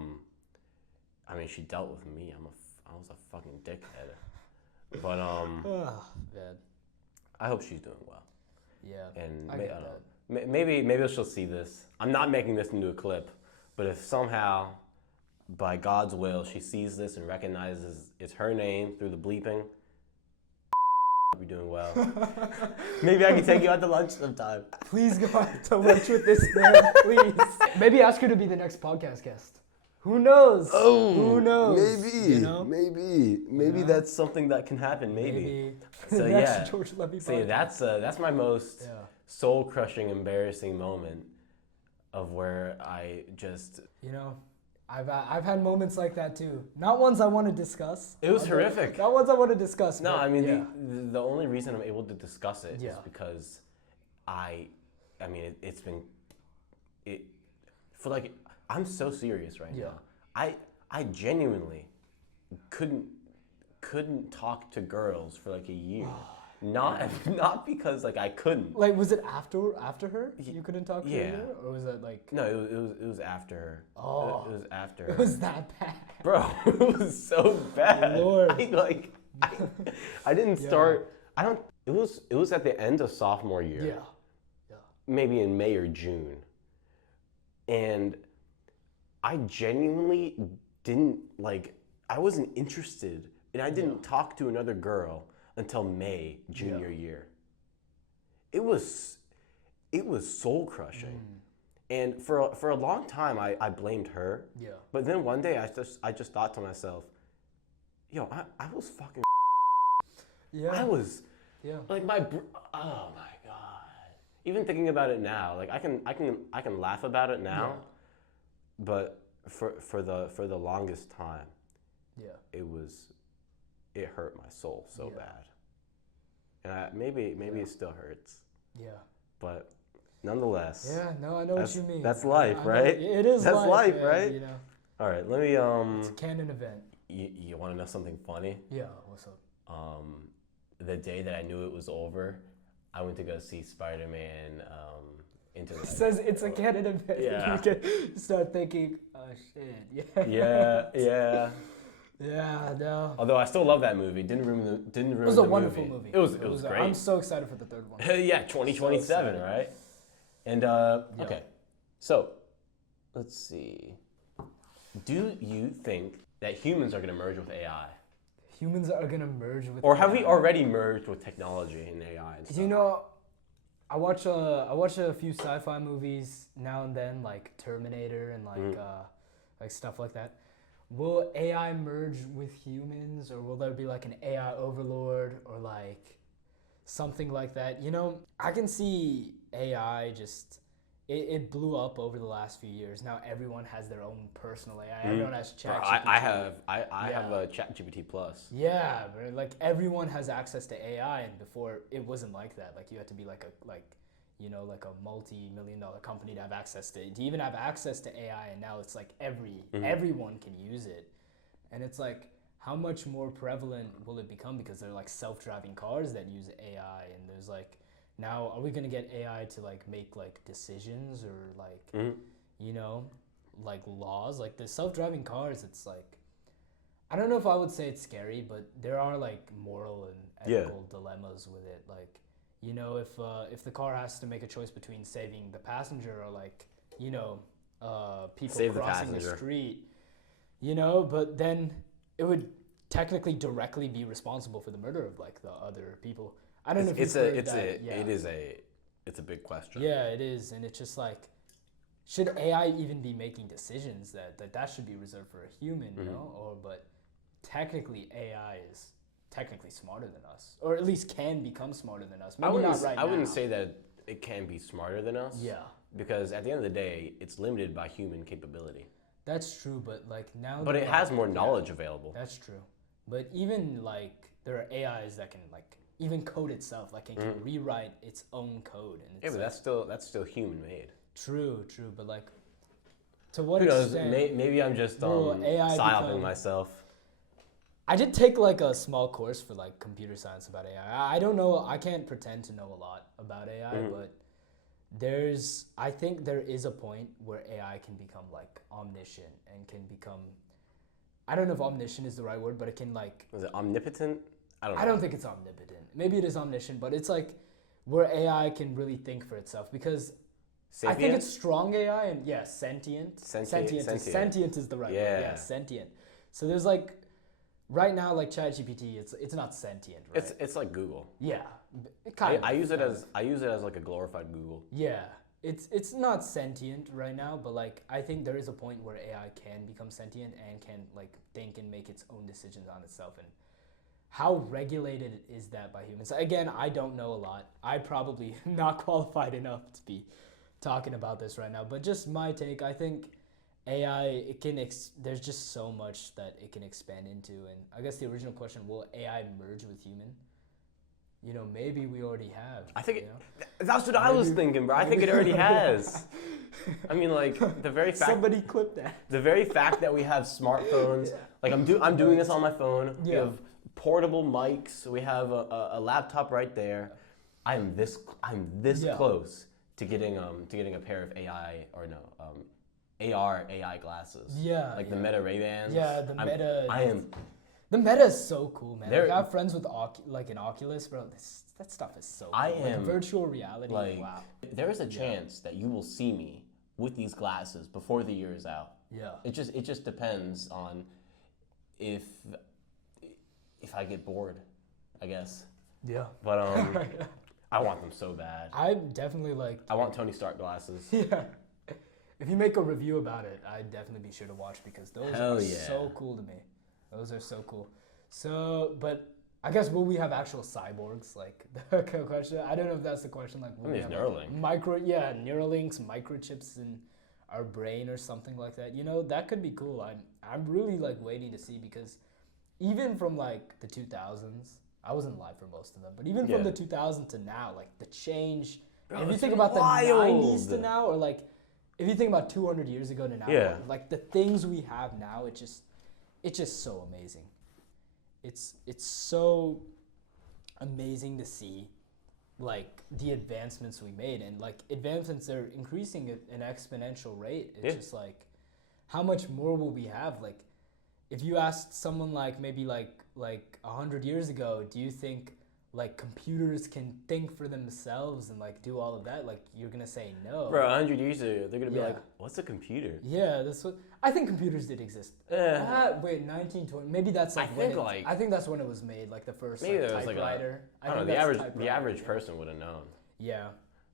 mean, she dealt with me. I was a fucking dickhead. But Bad. I hope she's doing well. Yeah. And I I get don't that. know. Maybe she'll see this. I'm not making this into a clip, but if somehow, by God's will, she sees this and recognizes it's her name through the bleeping, you're doing well. Maybe I can take you out to lunch sometime. Please go out to lunch with this man, please. Maybe ask her to be the next podcast guest. Who knows? Oh, who knows? Maybe, You know? maybe Yeah. that's something that can happen. Maybe. So The yeah, next George Levy so podcast. that's my most Yeah. soul-crushing, embarrassing moment of where I just. You know, I've had moments like that too. Not ones I want to discuss. It was horrific. Not ones I want to discuss. No, but I mean yeah. the only reason I'm able to discuss it is Yeah. because I mean it's been for like I'm so serious right Yeah. now. I genuinely couldn't talk to girls for like a year. Not because like I couldn't. Like, was it after her? You couldn't talk to Yeah. her, or was it like? No, it was after her. Oh. It was after her. It was that bad. Bro, it was so bad. Lord. I didn't start. I don't. It was at the end of sophomore year. Yeah. Yeah. Maybe in May or June. And I genuinely didn't like. I wasn't interested and I didn't talk to another girl until May junior year. It was soul crushing, and for a long time I blamed her. Yeah. But then one day I just thought to myself, yo, I was fucking. Yeah. I was. Yeah. Like oh my god. Even thinking about it now, like I can laugh about it now, but for the longest time, it hurt my soul so bad. And maybe it still hurts. Yeah. But nonetheless. Yeah, no, I know what you mean. That's life, right? It is that's life, man, right? You know. All right, let me It's a canon event. You want to know something funny? Yeah, what's up? The day that I knew it was over, I went to go see Spider-Man Into the It says it's a canon event. Yeah. You can start thinking, oh shit. Yeah. Yeah, no. Although I still love that movie. Didn't ruin It was a wonderful movie. It was great. I'm so excited for the third one. Yeah, 2027, so right? And okay. So, let's see. Do you think that humans are going to merge with AI? Humans are going to merge with Or have we already merged with technology and AI and stuff? You know, I watch a few sci-fi movies now and then, like Terminator and like stuff like that. Will AI merge with humans, or will there be like an AI overlord, or like something like that? You know, I can see AI just it blew up over the last few years. Now everyone has their own personal AI. Everyone has ChatGPT. I have a ChatGPT Plus. Yeah, but like everyone has access to AI, and before it wasn't like that. Like you had to be like a multi-million-dollar company to have access to even have access to AI, and now it's like everyone can use it. And it's like, how much more prevalent will it become? Because they're like self-driving cars that use AI, and there's like, now are we gonna get AI to like make like decisions or like you know, like laws? Like the self-driving cars, it's like, I don't know if I would say it's scary, but there are like moral and ethical dilemmas with it. Like, you know, if the car has to make a choice between saving the passenger or like, you know, people Save crossing the street, you know, but then it would technically directly be responsible for the murder of like the other people. I don't know if it's a big question. Yeah, it is, and it's just like, should AI even be making decisions that should be reserved for a human, you know? Or but technically AI is technically smarter than us, or at least can become smarter than us. Maybe not right now. I wouldn't say that it can be smarter than us. Yeah. Because at the end of the day, it's limited by human capability. That's true, but like now. But it has more knowledge available. That's true, but even like there are AIs that can like even code itself, like it can rewrite its own code, and it's but that's still human made. True, but like, to what Who knows? extent? Maybe I'm just psyoping myself. I did take like a small course for like computer science about AI. I don't know. I can't pretend to know a lot about AI, but I think there is a point where AI can become like omniscient and can become. I don't know if omniscient is the right word, but it can like. Is it omnipotent? I don't know. I don't think it's omnipotent. Maybe it is omniscient, but it's like where AI can really think for itself, because Sapient? I think it's strong AI and sentient. Sentient is the right word. Yeah, sentient. So there's like right now, like ChatGPT, it's not sentient, right? It's like Google. Yeah, I use it as like a glorified Google. Yeah, it's not sentient right now, but like I think there is a point where AI can become sentient and can like think and make its own decisions on itself. And how regulated is that by humans? Again, I don't know a lot. I'm probably not qualified enough to be talking about this right now, but just my take. I think AI, there's just so much that it can expand into. And I guess the original question, will AI merge with human? You know, maybe we already have. I think that's what I was thinking, bro. I think it already has. I mean, like the very fact somebody clip that. The very fact that we have smartphones, like I'm doing this on my phone. We have portable mics. We have a laptop right there. I'm this close to getting a pair of AR AI glasses. Yeah. Like the Meta Ray-Bans. Yeah, the Meta. The Meta is so cool, man. Like, I have friends with an Oculus, bro. That stuff is so cool. Like virtual reality. Like, wow. There is a chance that you will see me with these glasses before the year is out. Yeah. It just depends on if if I get bored, I guess. Yeah. But I want them so bad. I definitely like. I want Tony Stark glasses. Yeah. If you make a review about it, I'd definitely be sure to watch because those are so cool to me. Those are so cool. So, but I guess will we have actual cyborgs? Like the question. I don't know if that's the question. Like, will we have Neuralink. Neuralinks, microchips in our brain or something like that. You know, that could be cool. I'm really like waiting to see because even from like the 2000s, I wasn't alive for most of them, but even from the 2000s to now, like the change. Bro, if you think about wild. The 90s to now, or like if you think about 200 years ago to now, like the things we have now, it's just so amazing. It's so amazing to see like the advancements we made, and like advancements are increasing at an exponential rate. It's just like how much more will we have? Like if you asked someone like maybe like 100 years ago, do you think like computers can think for themselves and like do all of that? Like you're gonna say no. Bro, 100 years ago, they're gonna be like, "What's a computer?" Yeah, that's what I think. Computers did exist. Wait, 1920? Maybe that's like I think that's when it was made, like the first typewriter. I don't know. The average person would have known. Yeah.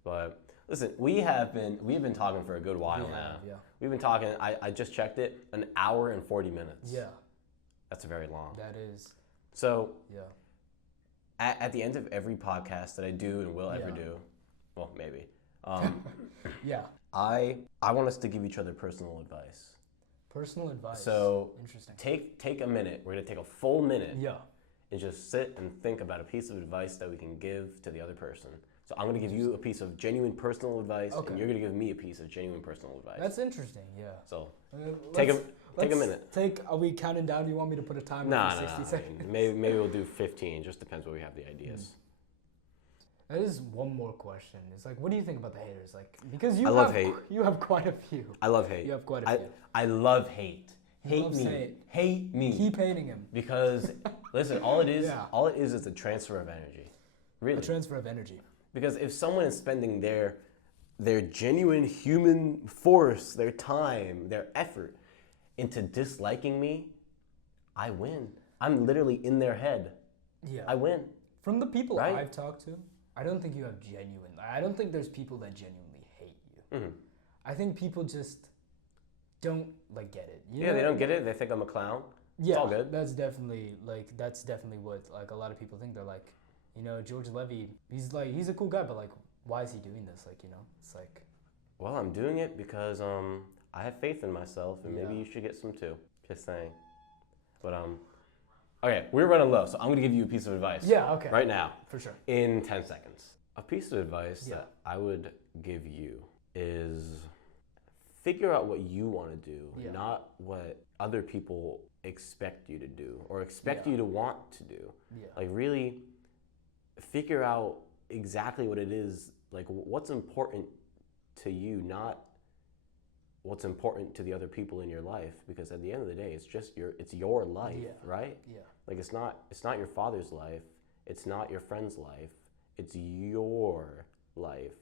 But listen, we've been talking for a good while now. Yeah. We've been talking. I just checked it, an hour and 40 minutes. Yeah. That's very long. That is. So. Yeah. At the end of every podcast that I do and will ever do, well, maybe, I want us to give each other personal advice. Personal advice. So interesting. Take a minute. We're gonna take a full minute. Yeah. And just sit and think about a piece of advice that we can give to the other person. So I'm gonna give you a piece of genuine personal advice, and you're gonna give me a piece of genuine personal advice. That's interesting. Yeah. So take a minute. Are we counting down? Do you want me to put a timer for 60 seconds? Maybe we'll do 15. Just depends where we have the ideas. That is one more question. It's like, what do you think about the haters? Like, because I love hate. You have quite a few. I love hate. You have quite a few. I love hate. Hate me. Hate me. Keep hating him. Because listen, all it is a transfer of energy. Really. A transfer of energy. Because if someone is spending their genuine human force, their time, their effort into disliking me, I win. I'm literally in their head. Yeah. I win. From the people I've talked to, I don't think you have I don't think there's people that genuinely hate you. Mm-hmm. I think people just don't like get it. You know? They don't get it. They think I'm a clown. Yeah, it's all good. That's definitely what like a lot of people think. They're like, you know, George Levy, he's a cool guy, but like, why is he doing this? Like, you know, it's like. Well, I'm doing it because I have faith in myself, and maybe you should get some too. Just saying. But okay, we're running low, so I'm gonna give you a piece of advice. Yeah. Okay. Right now. For sure. In 10 seconds. A piece of advice that I would give you is figure out what you want to do, not what other people expect you to do or expect you to want to do. Yeah. Like really figure out exactly what it is, like what's important to you, not what's important to the other people in your life, because at the end of the day it's your life, right? Yeah. Like it's not your father's life, it's not your friend's life, it's your life.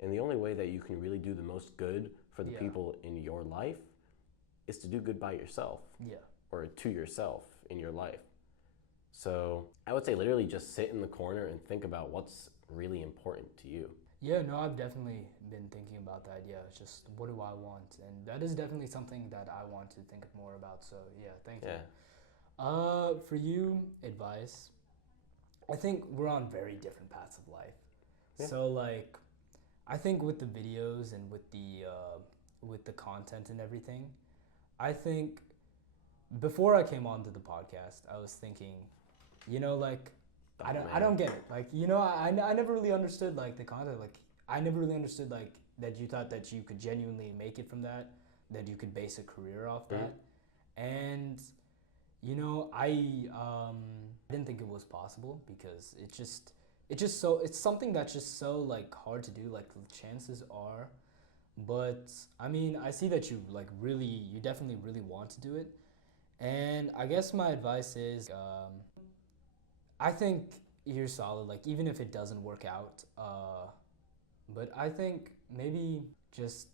And the only way that you can really do the most good for the people in your life is to do good by yourself. Yeah. Or to yourself in your life. So I would say literally just sit in the corner and think about what's really important to you. Yeah, no, I've definitely been thinking about that. Yeah, it's just what do I want? And that is definitely something that I want to think more about. So yeah, thank you. For you, advice. I think we're on very different paths of life. Yeah. So like, I think with the videos and with the content and everything, I think before I came onto the podcast, I was thinking, you know, like, I don't get it. Like, you know, I never really understood like the content. Like, I never really understood like that you thought that you could genuinely make it from that you could base a career off that. And, you know, I didn't think it was possible because it's something that's just so like hard to do. Like the chances are, but I mean, I see that you definitely really want to do it. And I guess my advice is, I think you're solid, like even if it doesn't work out, but I think maybe just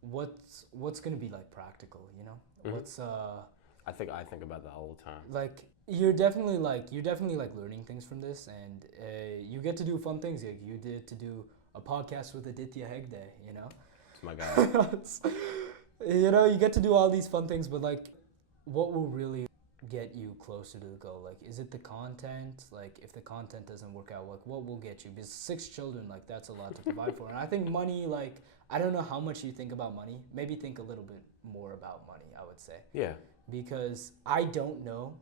what's gonna be like practical, you know? Mm-hmm. I think about that all the time. Like you're definitely like learning things from this, and you get to do fun things. Like you did to do a podcast with Aditya Hegde, you know. It's my guy. You know, you get to do all these fun things, but like, what will really get you closer to the goal? Like, is it the content? Like, if the content doesn't work out, like, what will get you? Because 6 children, like, that's a lot to provide for. And I think money, like, I don't know how much you think about money. Maybe think a little bit more about money, I would say. Yeah. Because I don't know.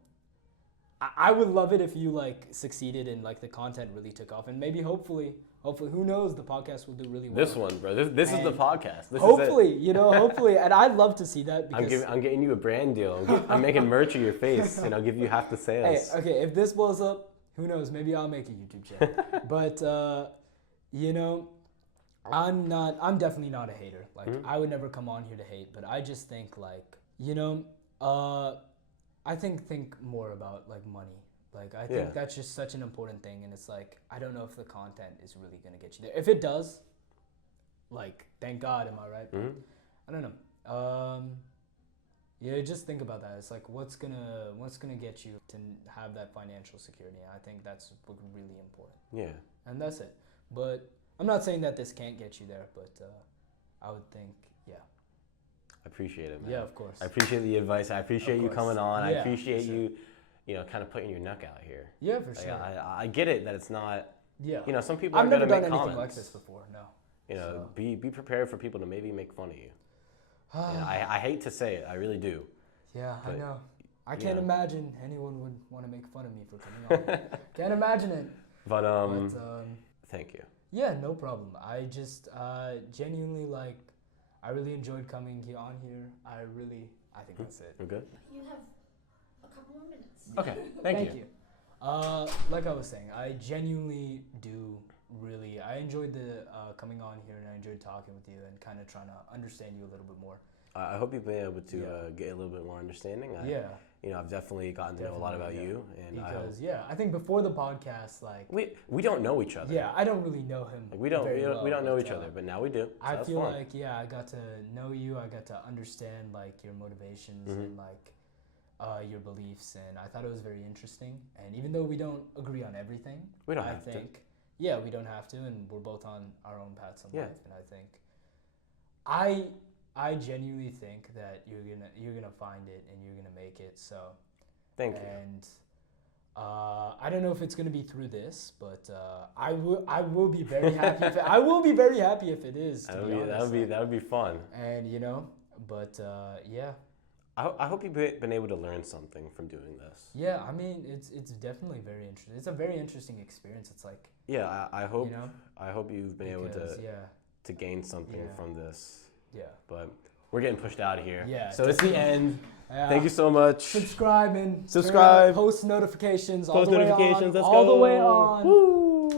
I would love it if you, like, succeeded and, like, the content really took off. And maybe, hopefully, who knows, the podcast will do really well. This one, bro. This is the podcast. This hopefully, is it. you know, hopefully. And I'd love to see that. Because I'm getting you a brand deal. I'm making merch of your face, and I'll give you half the sales. Hey, okay, if this blows up, who knows? Maybe I'll make a YouTube channel. But, you know, I'm definitely not a hater. Like, I would never come on here to hate, but I just think, like, you know, I think more about, like, money. Like, I think that's just such an important thing, and it's like, I don't know if the content is really going to get you there. If it does, like, thank God, am I right? I don't know. Yeah, just think about that. It's like, what's gonna get you to have that financial security? And I think that's really important. Yeah. And that's it. But I'm not saying that this can't get you there, but I would think, yeah. I appreciate it, man. Yeah, of course. I appreciate the advice. I appreciate you coming on. Yeah, I appreciate you, you know, kind of putting your neck out here. Yeah, for Like, sure. I get it that it's not. Yeah. You know, some people I've are never gonna done make anything comments. like this before. No. You know, be prepared for people to maybe make fun of you. And I hate to say it, I really do. Yeah, But, I know. I can't know. imagine anyone would want to make fun of me for coming on. Can't imagine it. But thank you. Yeah, no problem. I just genuinely, like, I really enjoyed coming on here. I think that's it. We're good? You have a couple more minutes. Okay, thank you. Like I was saying, I genuinely do really, I enjoyed the coming on here, and I enjoyed talking with you and kind of trying to understand you a little bit more. I hope you've been able to get a little bit more understanding. You know, I've definitely gotten to know a lot about you, and because I think before the podcast, like, we don't know each other. Yeah, I don't really know him. Like, we don't know each other, but now we do. So I that's feel fun. like I got to know you. I got to understand, like, your motivations and, like, your beliefs, and I thought it was very interesting. And even though we don't agree on everything, we don't I have think to. Yeah, we don't have to, and we're both on our own paths in life. And I think I genuinely think that you're gonna find it and you're gonna make it. So thank you. And I don't know if it's gonna be through this, but I will be very happy. I will be very happy if it is. That would be fun. And you know, but yeah. I hope you've been able to learn something from doing this. Yeah, I mean, it's definitely very interesting. It's a very interesting experience. It's like, yeah, I hope, you know, I hope you've been able to gain something from this. Yeah. But we're getting pushed out of here. Yeah. So it's the end. Yeah. Thank you so much. Subscribe. Subscribe. Post notifications. Post notifications. Let's go. All the way on. Woo.